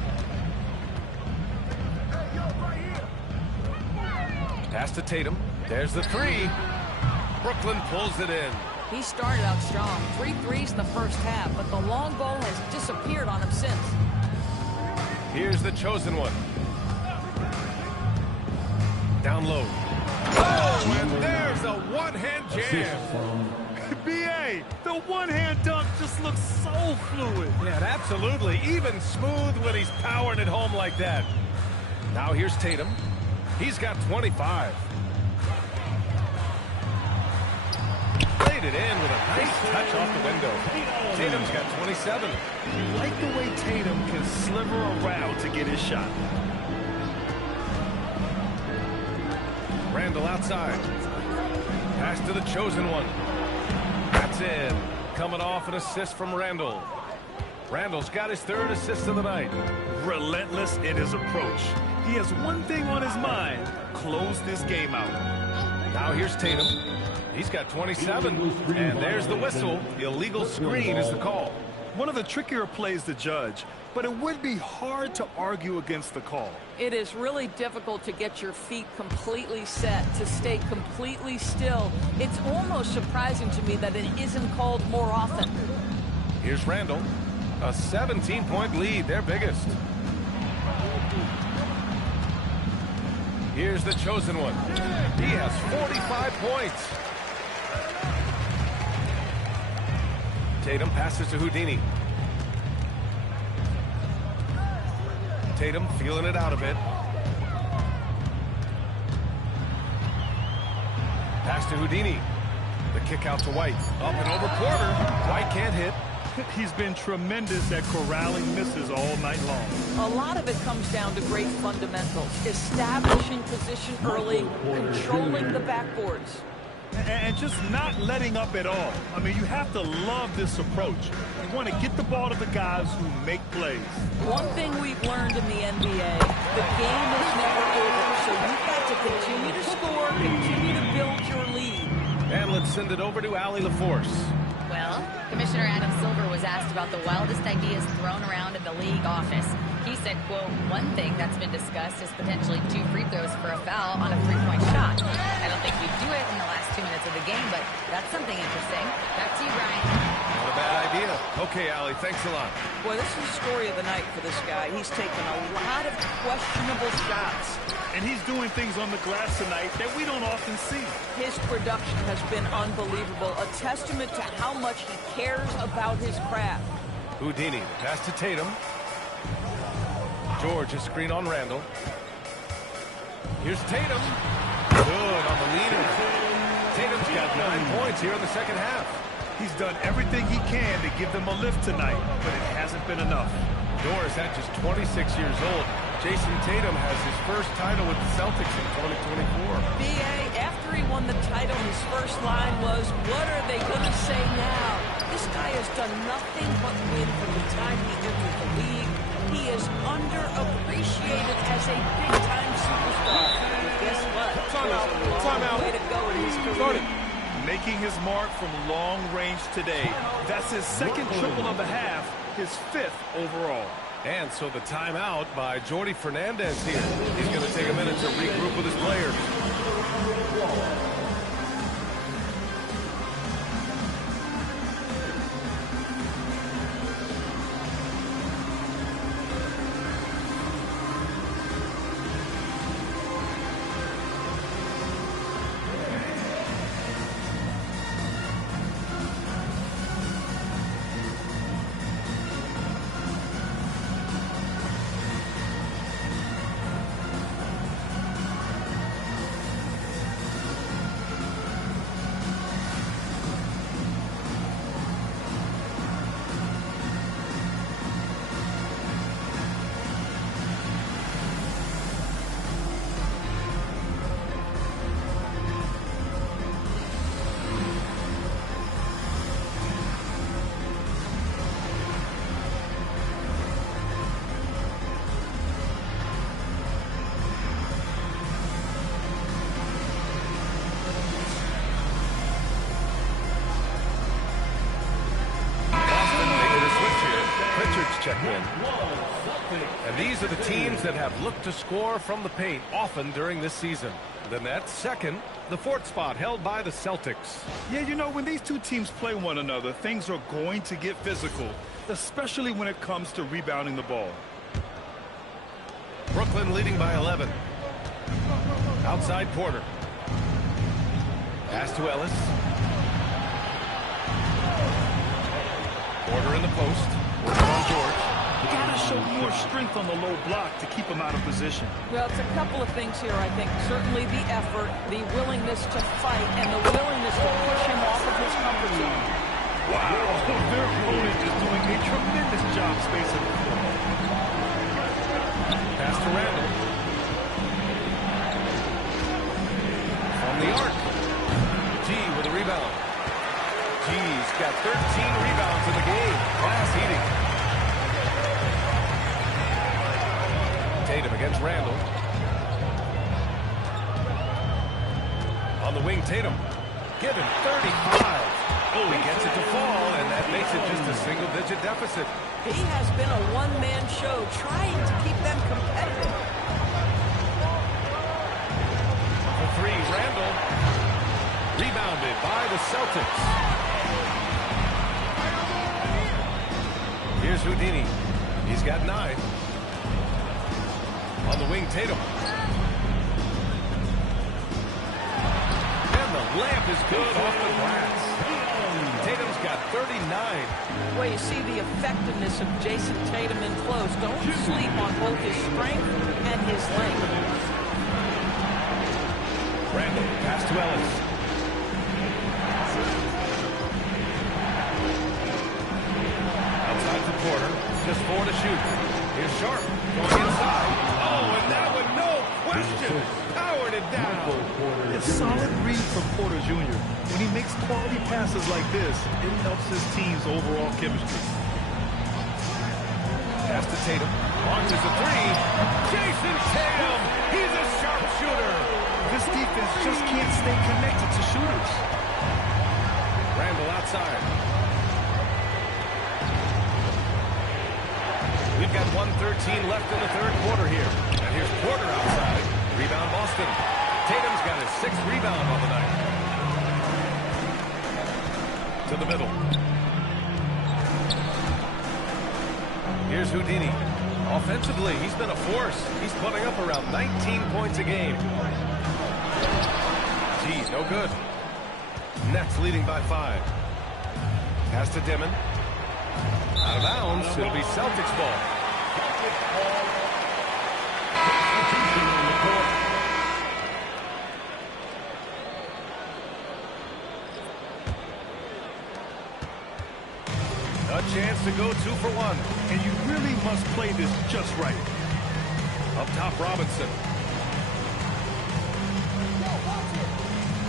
Pass to Tatum. There's the 3. Brooklyn pulls it in. He started out strong. 3 threes in the first half, but the long ball has disappeared on him since. Here's the chosen one. Down low. Oh, and there's a one-hand jam. B.A., the one-hand dunk just looks so fluid. Yeah, absolutely. Even smooth when he's powering it home like that. Now here's Tatum. He's got 25. Laid it in with a nice touch off the window. Tatum's got 27. You like the way Tatum can sliver around to get his shot. Randall outside. Pass to the chosen one. That's in. Coming off an assist from Randall. Randall's got his third assist of the night. Relentless in his approach. He has one thing on his mind: close this game out. Now here's Tatum. He's got 27, and there's the whistle. Illegal screen is the call. One of the trickier plays to judge, but it would be hard to argue against the call. It is really difficult to get your feet completely set, to stay completely still. It's almost surprising to me that it isn't called more often. Here's Randall. A 17-point lead, their biggest. Here's the chosen one. He has 45 points. Tatum passes to Houdini. Tatum feeling it out a bit. Pass to Houdini. The kick out to White. Up and over Porter. White can't hit. He's been tremendous at corralling misses all night long. A lot of it comes down to great fundamentals. Establishing position early, controlling the backboards. And just not letting up at all. I mean, you have to love this approach. You want to get the ball to the guys who make plays. One thing we've learned in the NBA, the game is never over. So you've got to continue to score, continue to build your lead. And let's send it over to Allie LaForce. Well, Commissioner Adam Silver was asked about the wildest ideas thrown around in the league office. He said, quote, one thing that's been discussed is potentially 2 free throws for a foul on a 3-point shot. I don't think we'd do it in the last 2 minutes of the game, but that's something interesting. Back to you, Brian. Not a bad idea. Okay, Allie, thanks a lot. Boy, this is the story of the night for this guy. He's taken a lot of questionable shots. And he's doing things on the glass tonight that we don't often see. His production has been unbelievable, a testament to how much he cares about his craft. Houdini, pass to Tatum. George, a screen on Randall. Here's Tatum. Good on the leader. Tatum's got 9 points here in the second half. He's done everything he can to give them a lift tonight, but it hasn't been enough. Doris, at just 26 years old, Jason Tatum has his first title with the Celtics in 2024. B.A., after he won the title, his first line was, what are they going to say now? This guy has done nothing but win from the time he entered the league. He is underappreciated as a big-time superstar. But guess what? There's a long way to go in his career. Making his mark from long range today. That's his second triple of the half, his 5th overall. And so the timeout by Jordi Fernandez here. He's going to take a minute to regroup with his players. Check in. And these are the teams that have looked to score from the paint often during this season. The Nets second, the 4th spot held by the Celtics. Yeah, you know, when these two teams play one another, things are going to get physical, especially when it comes to rebounding the ball. Brooklyn leading by 11. Outside Porter. Pass to Ellis. Porter in the post. On George. You gotta show more strength on the low block to keep him out of position. Well, it's a couple of things here, I think. Certainly the effort, the willingness to fight, and the willingness to push him off of his comfort zone. Wow, their opponent is doing a tremendous job spacing the floor. Pass to Randall. From the arc. rebounds in the game. Class eating. Tatum against Randall. On the wing, Tatum. Given 35. Oh, he gets it to fall, and that makes it just a single-digit deficit. He has been a one-man show trying to keep them competitive. For three, Randall. Rebounded by the Celtics. Here's Houdini. He's got 9. On the wing, Tatum. And the layup is good off the glass. Tatum's got 39. Well, you see the effectiveness of Jason Tatum in close. Don't sleep on both his strength and his length. Randall, pass to Ellis. Outside for Porter. Just 4 to shoot. Here's Sharp going inside. Oh, and that one, no question. Powered it down. A solid read from Porter Jr. When he makes quality passes like this, it helps his team's overall chemistry. Pass to Tatum. Launches a 3. Jason Tatum. He's a sharpshooter. This defense just can't stay connected to shooters. Randall outside. We've got 1:13 left in the third quarter here. And here's Porter outside. Rebound Boston. Tatum's got his 6th rebound on the night. To the middle. Here's Houdini. Offensively, he's been a force. He's putting up around 19 points a game. Gee, no good. Nets leading by 5. Pass to Dimon. Out of bounds. It'll be Celtics ball. A chance to go 2 for 1. And you really must play this just right. Up top, Robinson.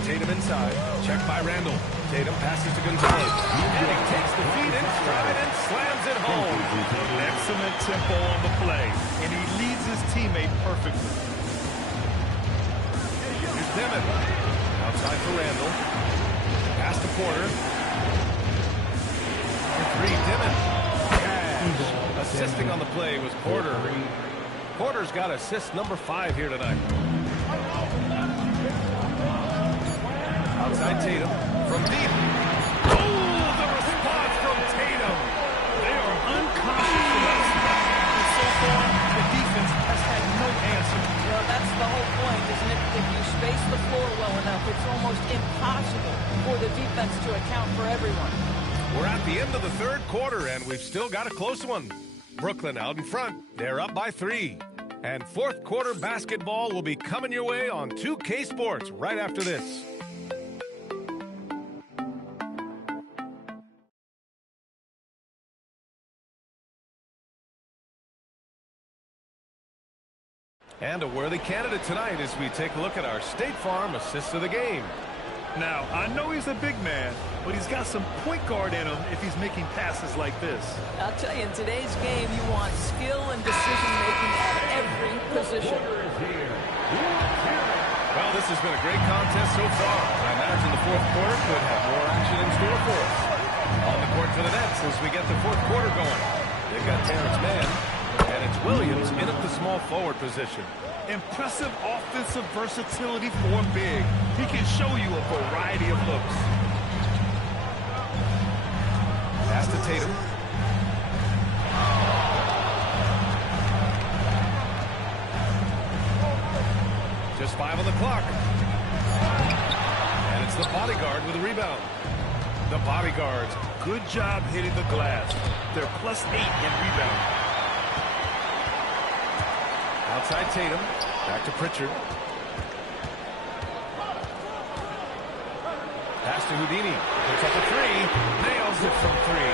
Tatum inside. Check by Randall. Tatum passes to Gonzalez. And he takes the feed in stride and slams it home. Excellent tempo on the play. And he leads his teammate perfectly. Here's Dimon. Outside for Randall. Pass to Porter. For 3, Dimon. Assisting on the play was Porter. Porter's got assist number 5 here tonight. Outside Tatum. From deep. Oh, the response from Tatum. They are unconscious from outside. And so far, the defense has had no answer. Well, that's the whole point, isn't it? If you space the floor well enough, it's almost impossible for the defense to account for everyone. We're at the end of the third quarter, and we've still got a close one. Brooklyn out in front. They're up by 3. And fourth quarter basketball will be coming your way on 2K Sports right after this. And a worthy candidate tonight as we take a look at our State Farm assist of the game. Now, I know he's a big man, but he's got some point guard in him if he's making passes like this. I'll tell you, in today's game, you want skill and decision-making at every position. Well, this has been a great contest so far. I imagine the fourth quarter could have more action in store for us. On the court for the Nets as we get the fourth quarter going. They've got Terrence Mann, and it's Williams in at the small forward position. Impressive offensive versatility for big. He can show you a variety of looks. Pass to Tatum. Just 5 on the clock. And it's the bodyguard with a rebound. The bodyguards. Good job hitting the glass. They're +8 in rebound. Outside Tatum. Back to Pritchard. Pass to Houdini. Puts up a 3. Nails it from 3.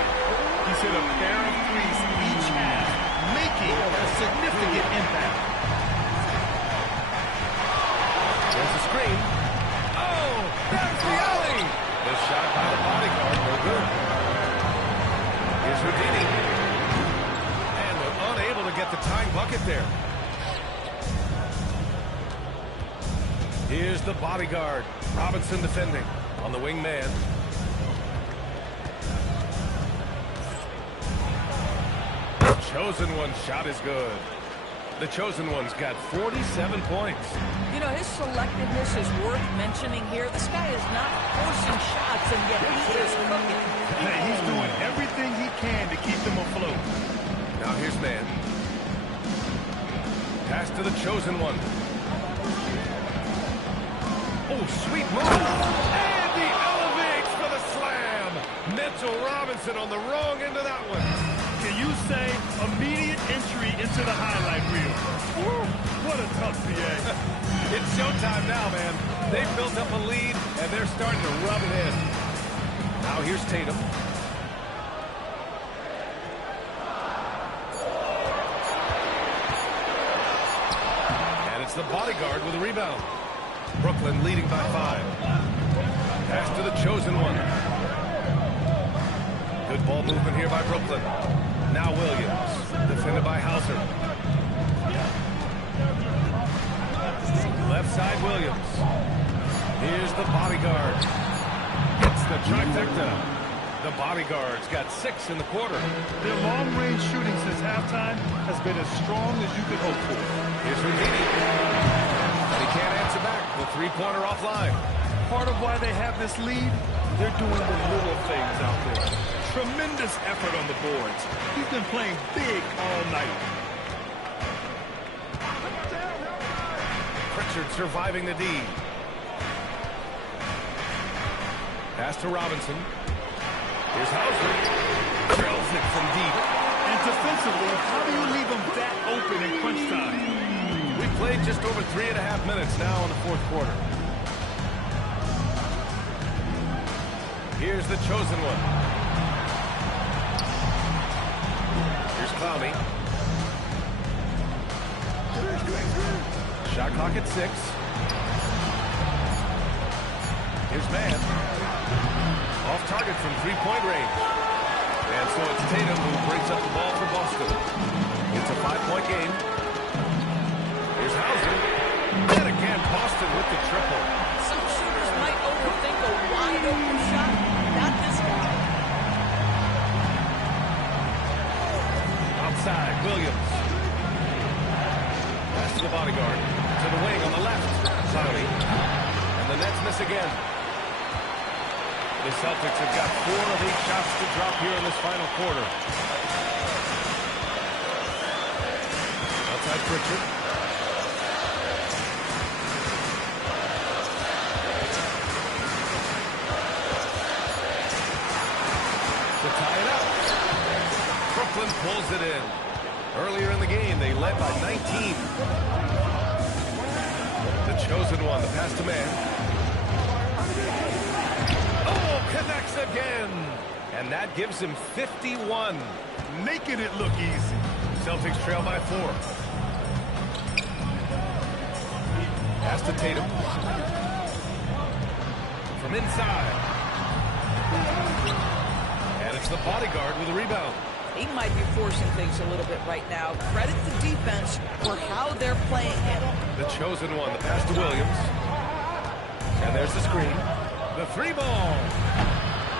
He's hit a pair of threes each half, making a significant impact. There's the screen. Oh, there's the alley. The shot by the bodyguard. No good. Houdini. And they're unable to get the tying bucket there. Here's the bodyguard. Robinson defending on the wing man. The Chosen One shot is good. The Chosen One's got 47 points. You know, his selectiveness is worth mentioning here. This guy is not forcing shots, and yet he is cooking. Hey, he's doing everything he can to keep them afloat. Now here's man. Pass to the Chosen One. Oh, sweet move. And he elevates for the slam. Mitchell Robinson on the wrong end of that one. Can you say immediate entry into the highlight reel? Woo, what a tough PA. It's showtime now, man. They've built up a lead, and they're starting to rub it in. Now here's Tatum. And it's the bodyguard with a rebound. Brooklyn leading by 5. Pass to the Chosen One. Good ball movement here by Brooklyn. Now Williams, defended by Hauser. Left side Williams. Here's the bodyguard. Hits the trifecta. The bodyguard's got 6 in the quarter. Their long-range shooting since halftime has been as strong as you could hope for. Here's Houdini. And he can't answer back. The three-pointer offline. Part of why they have this lead, they're doing the little things out there. Tremendous effort on the boards. He's been playing big all night. Pritchard surviving the D. Pass to Robinson. Here's Hauser. Drills it from deep. And defensively, how do you leave them that open in crunch time? We played just over 3.5 minutes now in the fourth quarter. Here's the Chosen One. Here's Clowney. Shot clock at 6. Here's Man. Off target from three-point range. And so it's Tatum who breaks up the ball for Boston. It's a 5-point game. Here's Hauser. And again, Boston with the triple. Some shooters might overthink a wide-open shot. Not this guy. Outside, Williams. Pass to the bodyguard. To the wing on the left. Clowney. And the Nets miss again. The Celtics have got 4 of 8 shots to drop here in this final quarter. Outside Pritchard. To tie it up. Brooklyn pulls it in. Earlier in the game, they led by 19. The Chosen One, the pass to Man. Oh, connects again. And that gives him 51. Making it look easy. Celtics trail by 4. Pass to Tatum. From inside. And it's the bodyguard with a rebound. He might be forcing things a little bit right now. Credit the defense for how they're playing him. The Chosen One, the pass to Williams. And there's the screen. The 3-ball.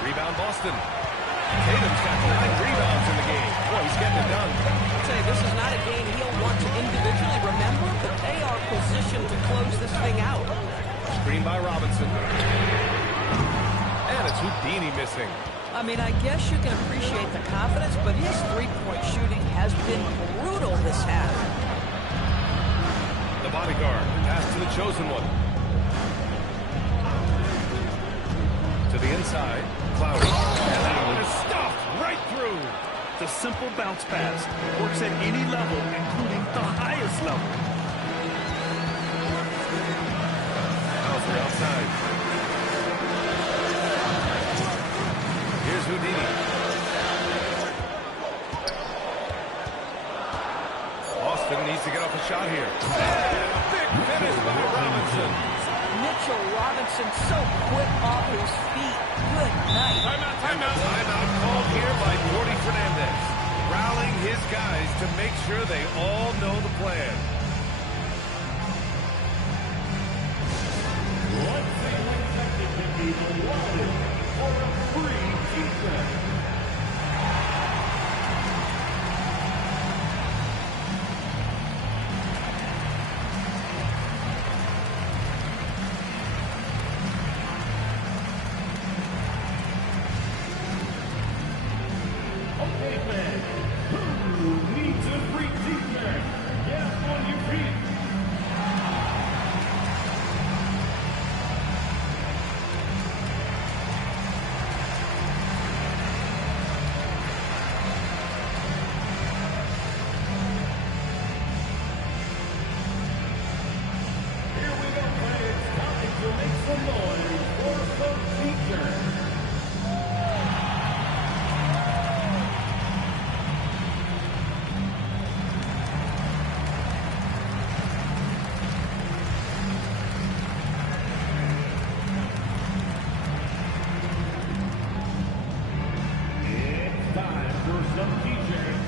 Rebound Boston. Tatum's got 9 rebounds in the game. Boy, he's getting it done. I'll tell you, this is not a game he'll want to individually remember, but they are positioned to close this thing out. Screen by Robinson. And it's Houdini missing. I mean, I guess you can appreciate the confidence, but his three-point shooting has been brutal this half. The bodyguard. Pass to the Chosen One. To the inside. Clowney. And that one is stuffed right through. The simple bounce pass works at any level, including the highest level. Hauser outside. Here's Houdini. Boston needs to get off a shot here. And a big finish by Robinson. Mitchell Robinson Robinson so quick off his feet. Good night. Timeout called here by Jordy Fernandez. Rallying his guys to make sure they all know the plan. Let's see what technically is allotted for a free defense. Okay, man. Who needs a free defense? Yes, on your feet. Here we go, fans. Time to make some noise for some defense. It's time for some defense.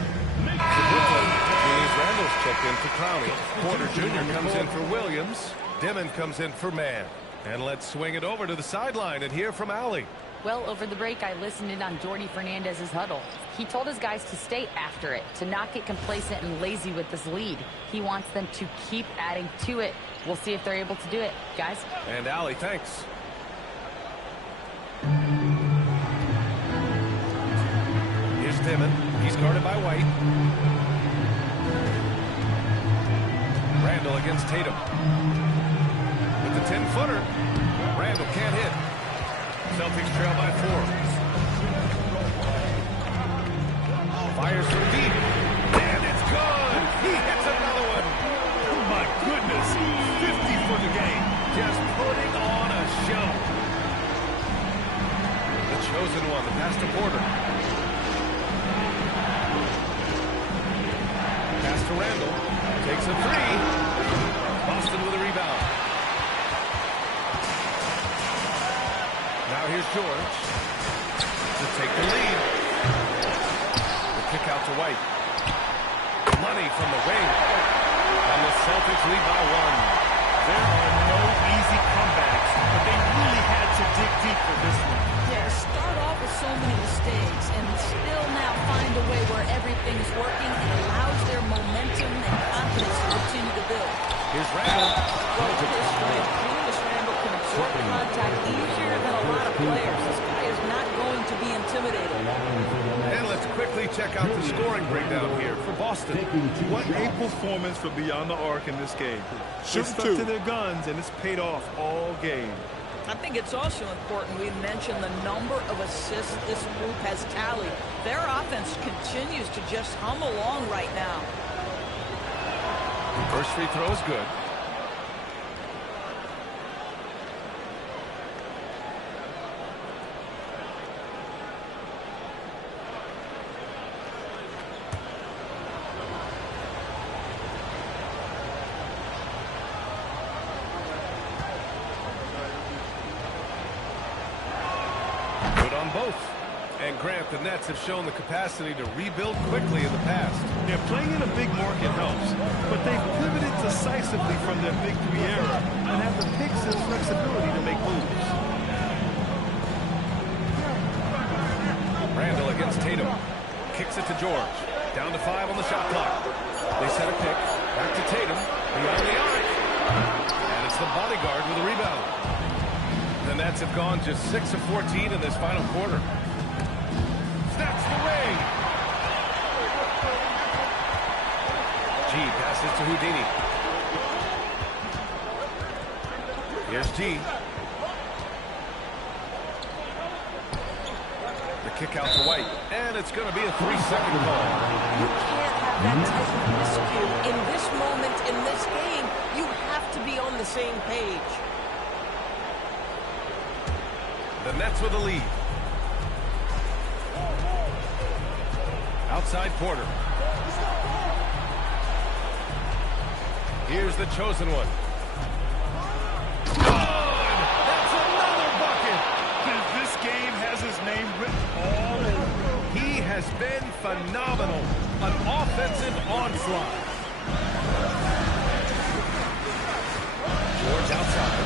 Make Julius Randle's checked in for Clowney. Porter Jr. comes in for Williams. Dimon comes in for Mann. And let's swing it over to the sideline and hear from Allie. Well, over the break, I listened in on Jordy Fernandez's huddle. He told his guys to stay after it, to not get complacent and lazy with this lead. He wants them to keep adding to it. We'll see if they're able to do it. Guys? And Allie, thanks. Here's Dimon. He's guarded by White. Randle against Tatum. With the 10-footer. Randle can't hit. Celtics trail by 4. Fires from deep. And it's good. He hits another one. Oh, my goodness. 50 for the game. Just putting on a show. The chosen one, the pass to Porter. Pass to Randle. Takes a 3. Boston with a rebound. Now here's George to take the lead. The kick out to White. Money from the wing. And the Celtics lead by 1. There are no easy comebacks, but they really had to dig deep for this one. Yeah, start off with so many mistakes and still now find a way where everything's working and allows their momentum and confidence to continue to build. Here's Randle. Well, this way, Julius Randle can absorb contact easier than a lot of players. This guy is not going to be intimidated. And let's quickly check out the scoring breakdown here for Boston. What a performance for Beyond the Arc in this game. They Shoot stuck two. to their guns, and it's paid off all game. I think it's also important we mention the number of assists this group has tallied. Their offense continues to just hum along right now. First free throw is good. Good on both. And Grant, the Nets have shown the capacity to rebuild quickly in the past. Yeah, playing in a big market helps, but they've pivoted decisively from their Big 3 era and have the picks and flexibility to make moves. Randle against Tatum. Kicks it to George. Down to 5 on the shot clock. They set a pick. Back to Tatum. Beyond the arc. And it's the bodyguard with a rebound. The Nets have gone just 6 of 14 in this final quarter. Snaps the way. G passes to Houdini. Here's G. The kick out to White. And it's going to be a 3-second call. You can't have that type of miscue. In this moment, in this game, you have to be on the same page. The Nets with the lead. Outside Porter. Here's the chosen one. Good! That's phenomenal. An offensive onslaught. George outside.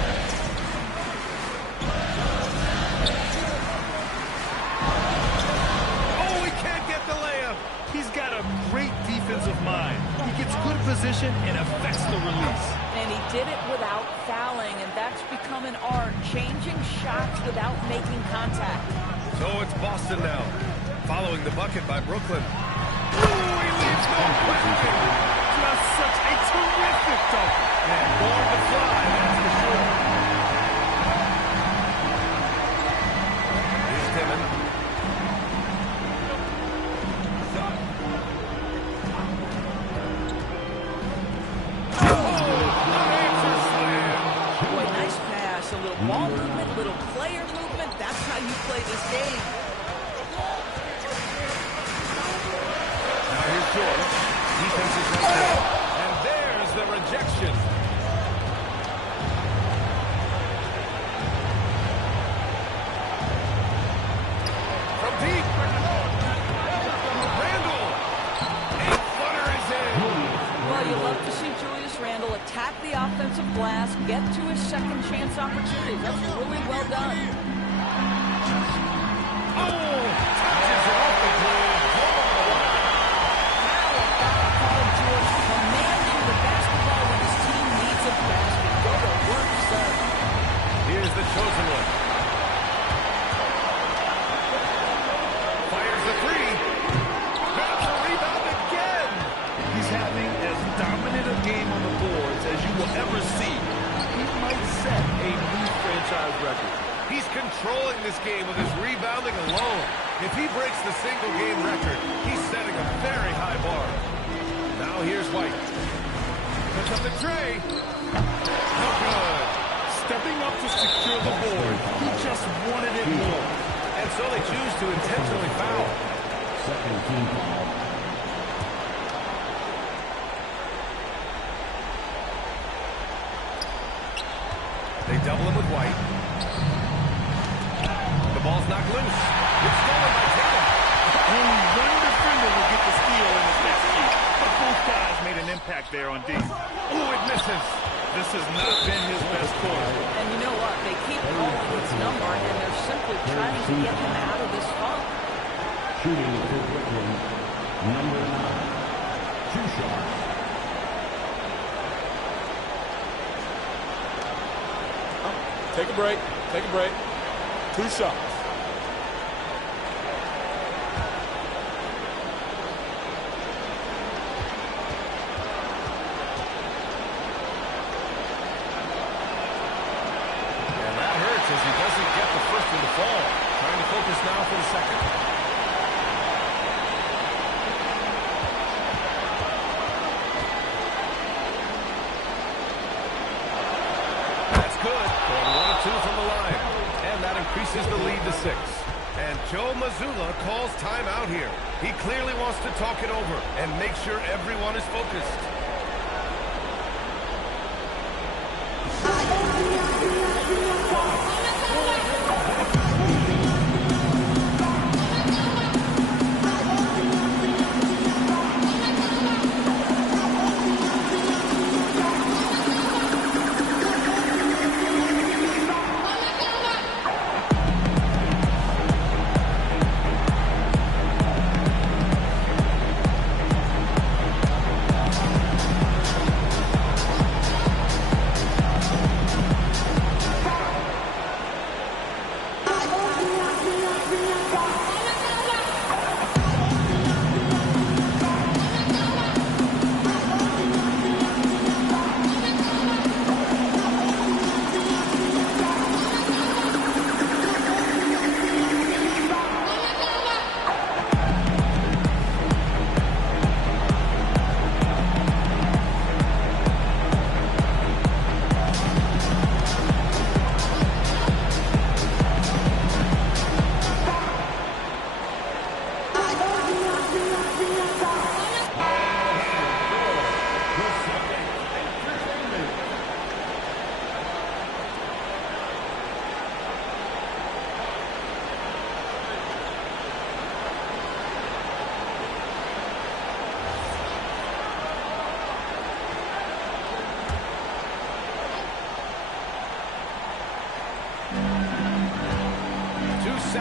Oh, he can't get the layup. He's got a great defensive mind. He gets good position and affects the release. And he did it without fouling, and that's become an art, changing shots without making contact. So it's Boston now, following the bucket by Brooklyn. Ooh, he leaves no question. Just such a terrific dunker. And born to fly, that's for sure. Here's Timmon. Boy, nice pass. A little ball movement, little player movement. That's how you play this game. Now here's George. Defense is right there. And there's the rejection. From deep. Randall. 8-footer is in. Well, you love to see Julius Randle attack the offensive glass, get to his second chance opportunity. That's really well done. Oh, touches it off the glove. Now a foul call, George, commanding the basketball when his team needs a basket. Go to work, sir. Here's the chosen one. Fires the three. Grabs a rebound again. He's having as dominant a game on the boards as you will ever see. He might set a new franchise record. He's controlling this game with his rebounding alone. If he breaks the single-game record, he's setting a very high bar. Now here's White. Puts up the tray. No good. Stepping up to secure the board. He just wanted it more. And so they choose to intentionally foul. Second team foul. They double him with White. The ball's knocked loose. It's stolen by Tatum. Only one defender will get the steal in this next keep. But both guys made an impact there on D. Ooh, it misses. This has not been his best quarter. And you know what? They keep calling his number, and they're simply trying to get him out of this funk. Shooting for Brooklyn, number 9. 2 shots. Take a break. Take a break. 2 shots. And that hurts as he doesn't get the first one to fall. Trying to focus now for the second. That's good. Going 1 of 2 from the line. And that increases the lead to 6. And Joe Mazzulla calls timeout here. He clearly wants to talk it over and make sure everyone is focused.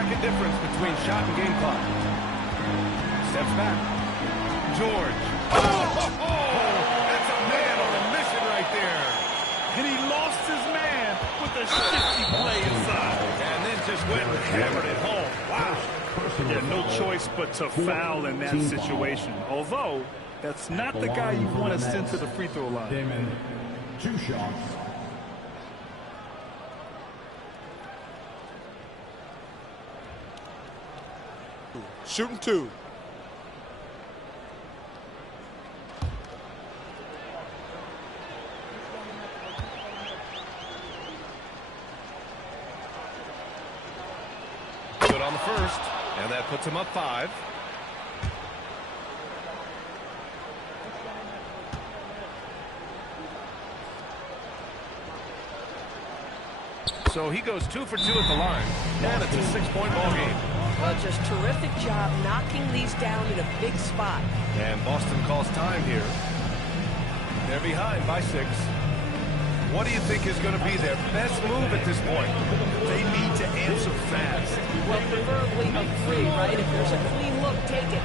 2-second difference between shot and game clock. Steps back. George. That's a man on a mission right there. And he lost his man with a shifty play inside. And then just went and hammered it home. Wow. Yeah, no choice but to foul in that situation. Although, that's not the guy you want to send to the free throw line. Damon, 2 shots. Shooting 2. Good on the first, and that puts him up 5. So he goes 2 for 2 at the line, and it's a 6-point ball game. Well, just terrific job knocking these down in a big spot. And Boston calls time here. They're behind by 6. What do you think is going to be their best move at this point? They need to answer fast. Well, preferably a 3, right? If there's a clean look, take it.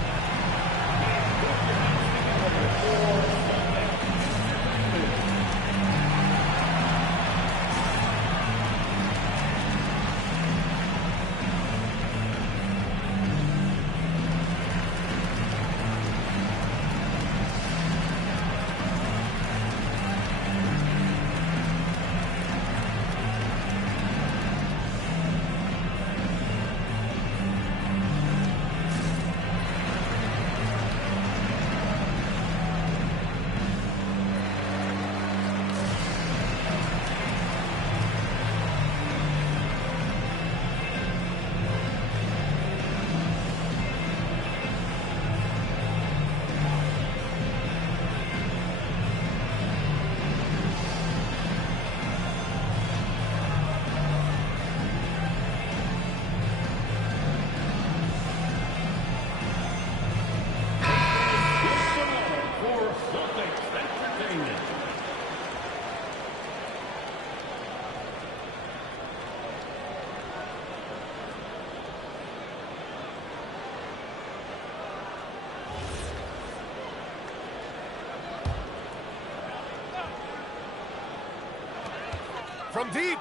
From deep,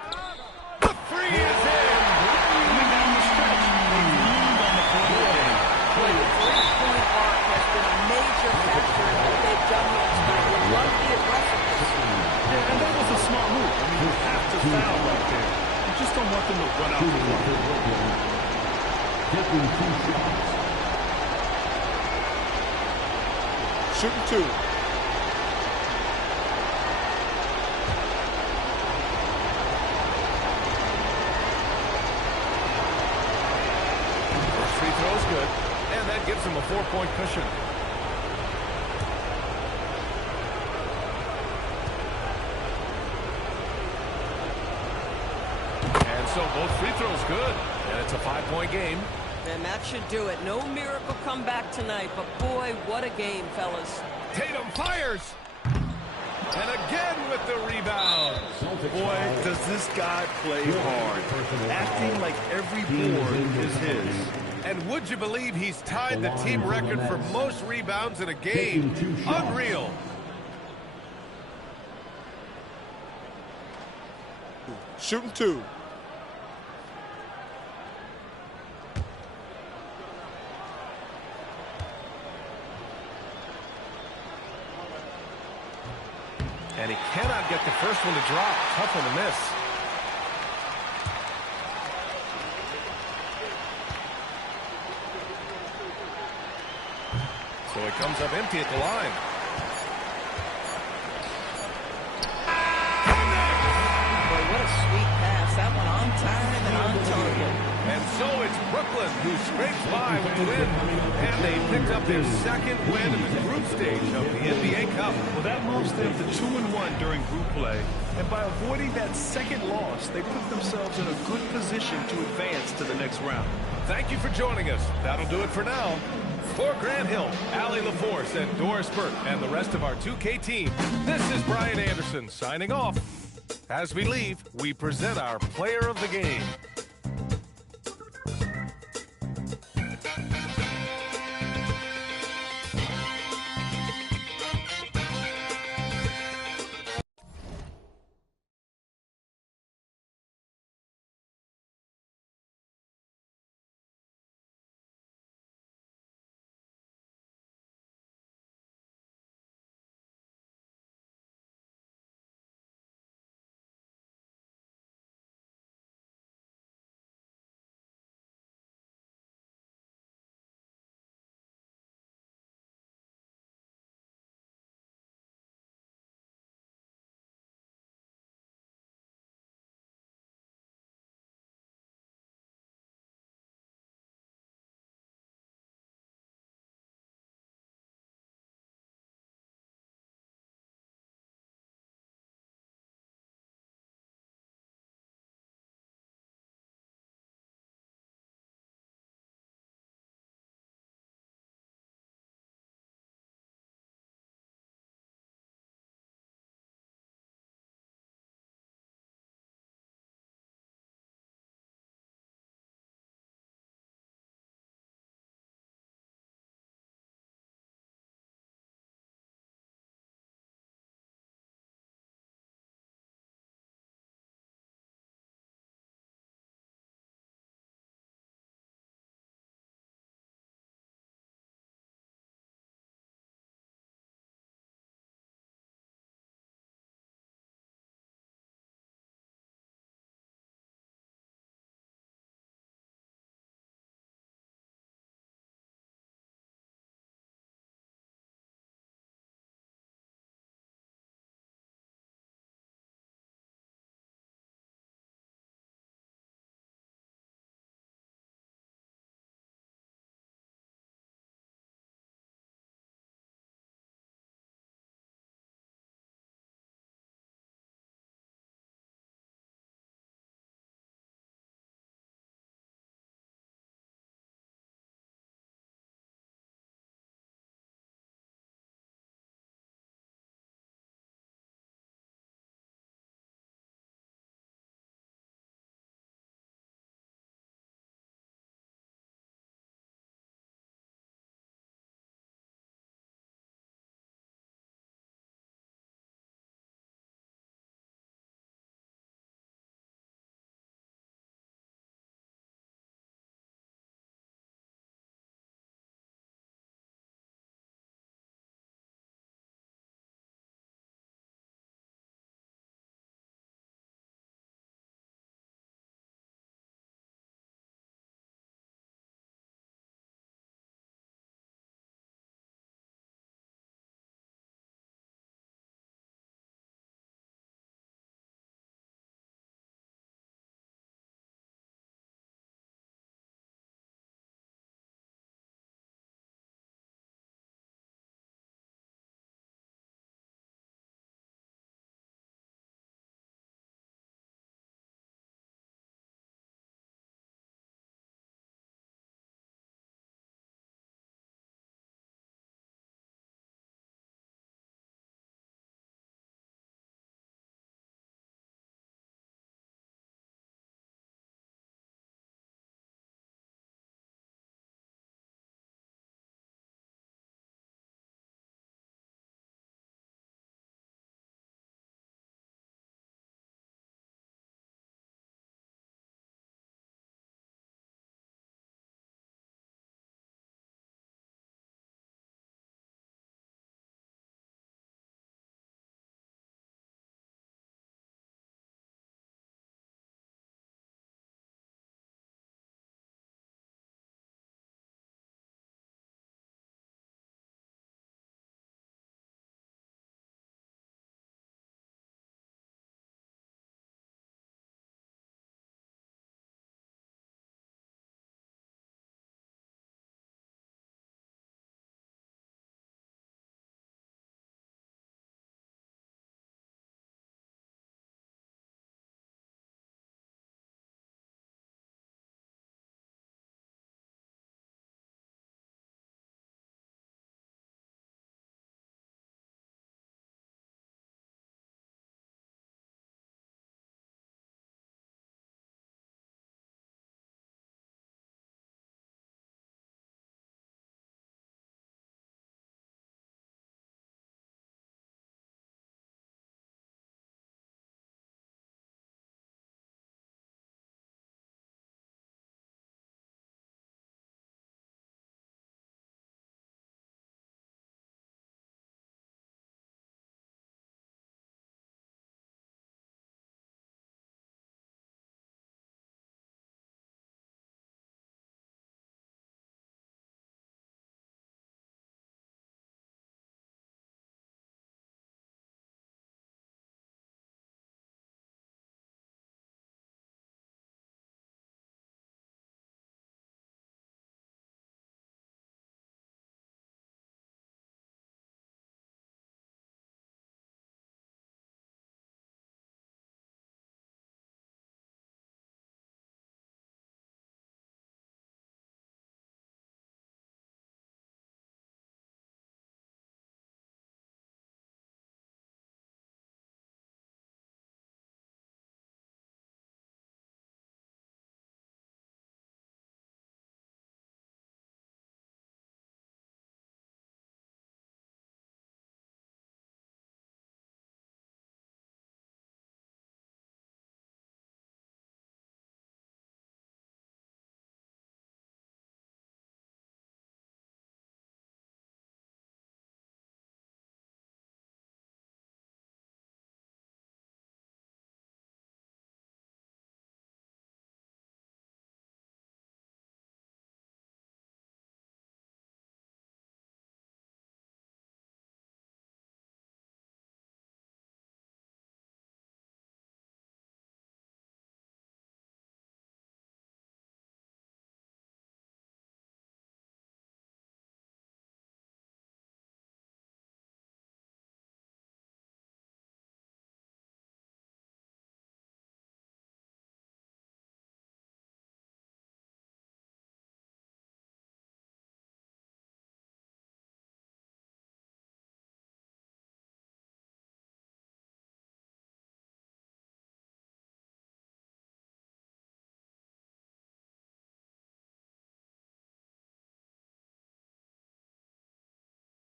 the 3 is in. Coming down the stretch, they've leaned on the point of the game. Boy, the three-point arc has been a major factor in what they've done here tonight. We love the aggressiveness. Yeah, and that was a smart move. I mean, you have to foul right there. You just don't want them to run out the line. Taking 2 shots. Shooting 2. Free throw's good, and that gives him a 4-point cushion. And so both free throws good, and it's a 5-point game. And that should do it. No miracle comeback tonight, but boy, what a game, fellas. Tatum fires, and again with the rebound. Boy, does this guy play hard. Acting like every board is his. And would you believe he's tied the team record for most rebounds in a game? Unreal. Shooting 2. And he cannot get the first one to drop. Tough one to miss. So he comes up empty at the line. Boy, what a sweet pass. That one on time and on target. And so it's Brooklyn who scrapes by with the win. And they picked up their second win in the group stage of the NBA Cup. Well, that moves them to 2-1 during group play. And by avoiding that second loss, they put themselves in a good position to advance to the next round. Thank you for joining us. That'll do it for now. For Grant Hill, Allie LaForce, and Doris Burke, and the rest of our 2K team, this is Brian Anderson signing off. As we leave, we present our player of the game.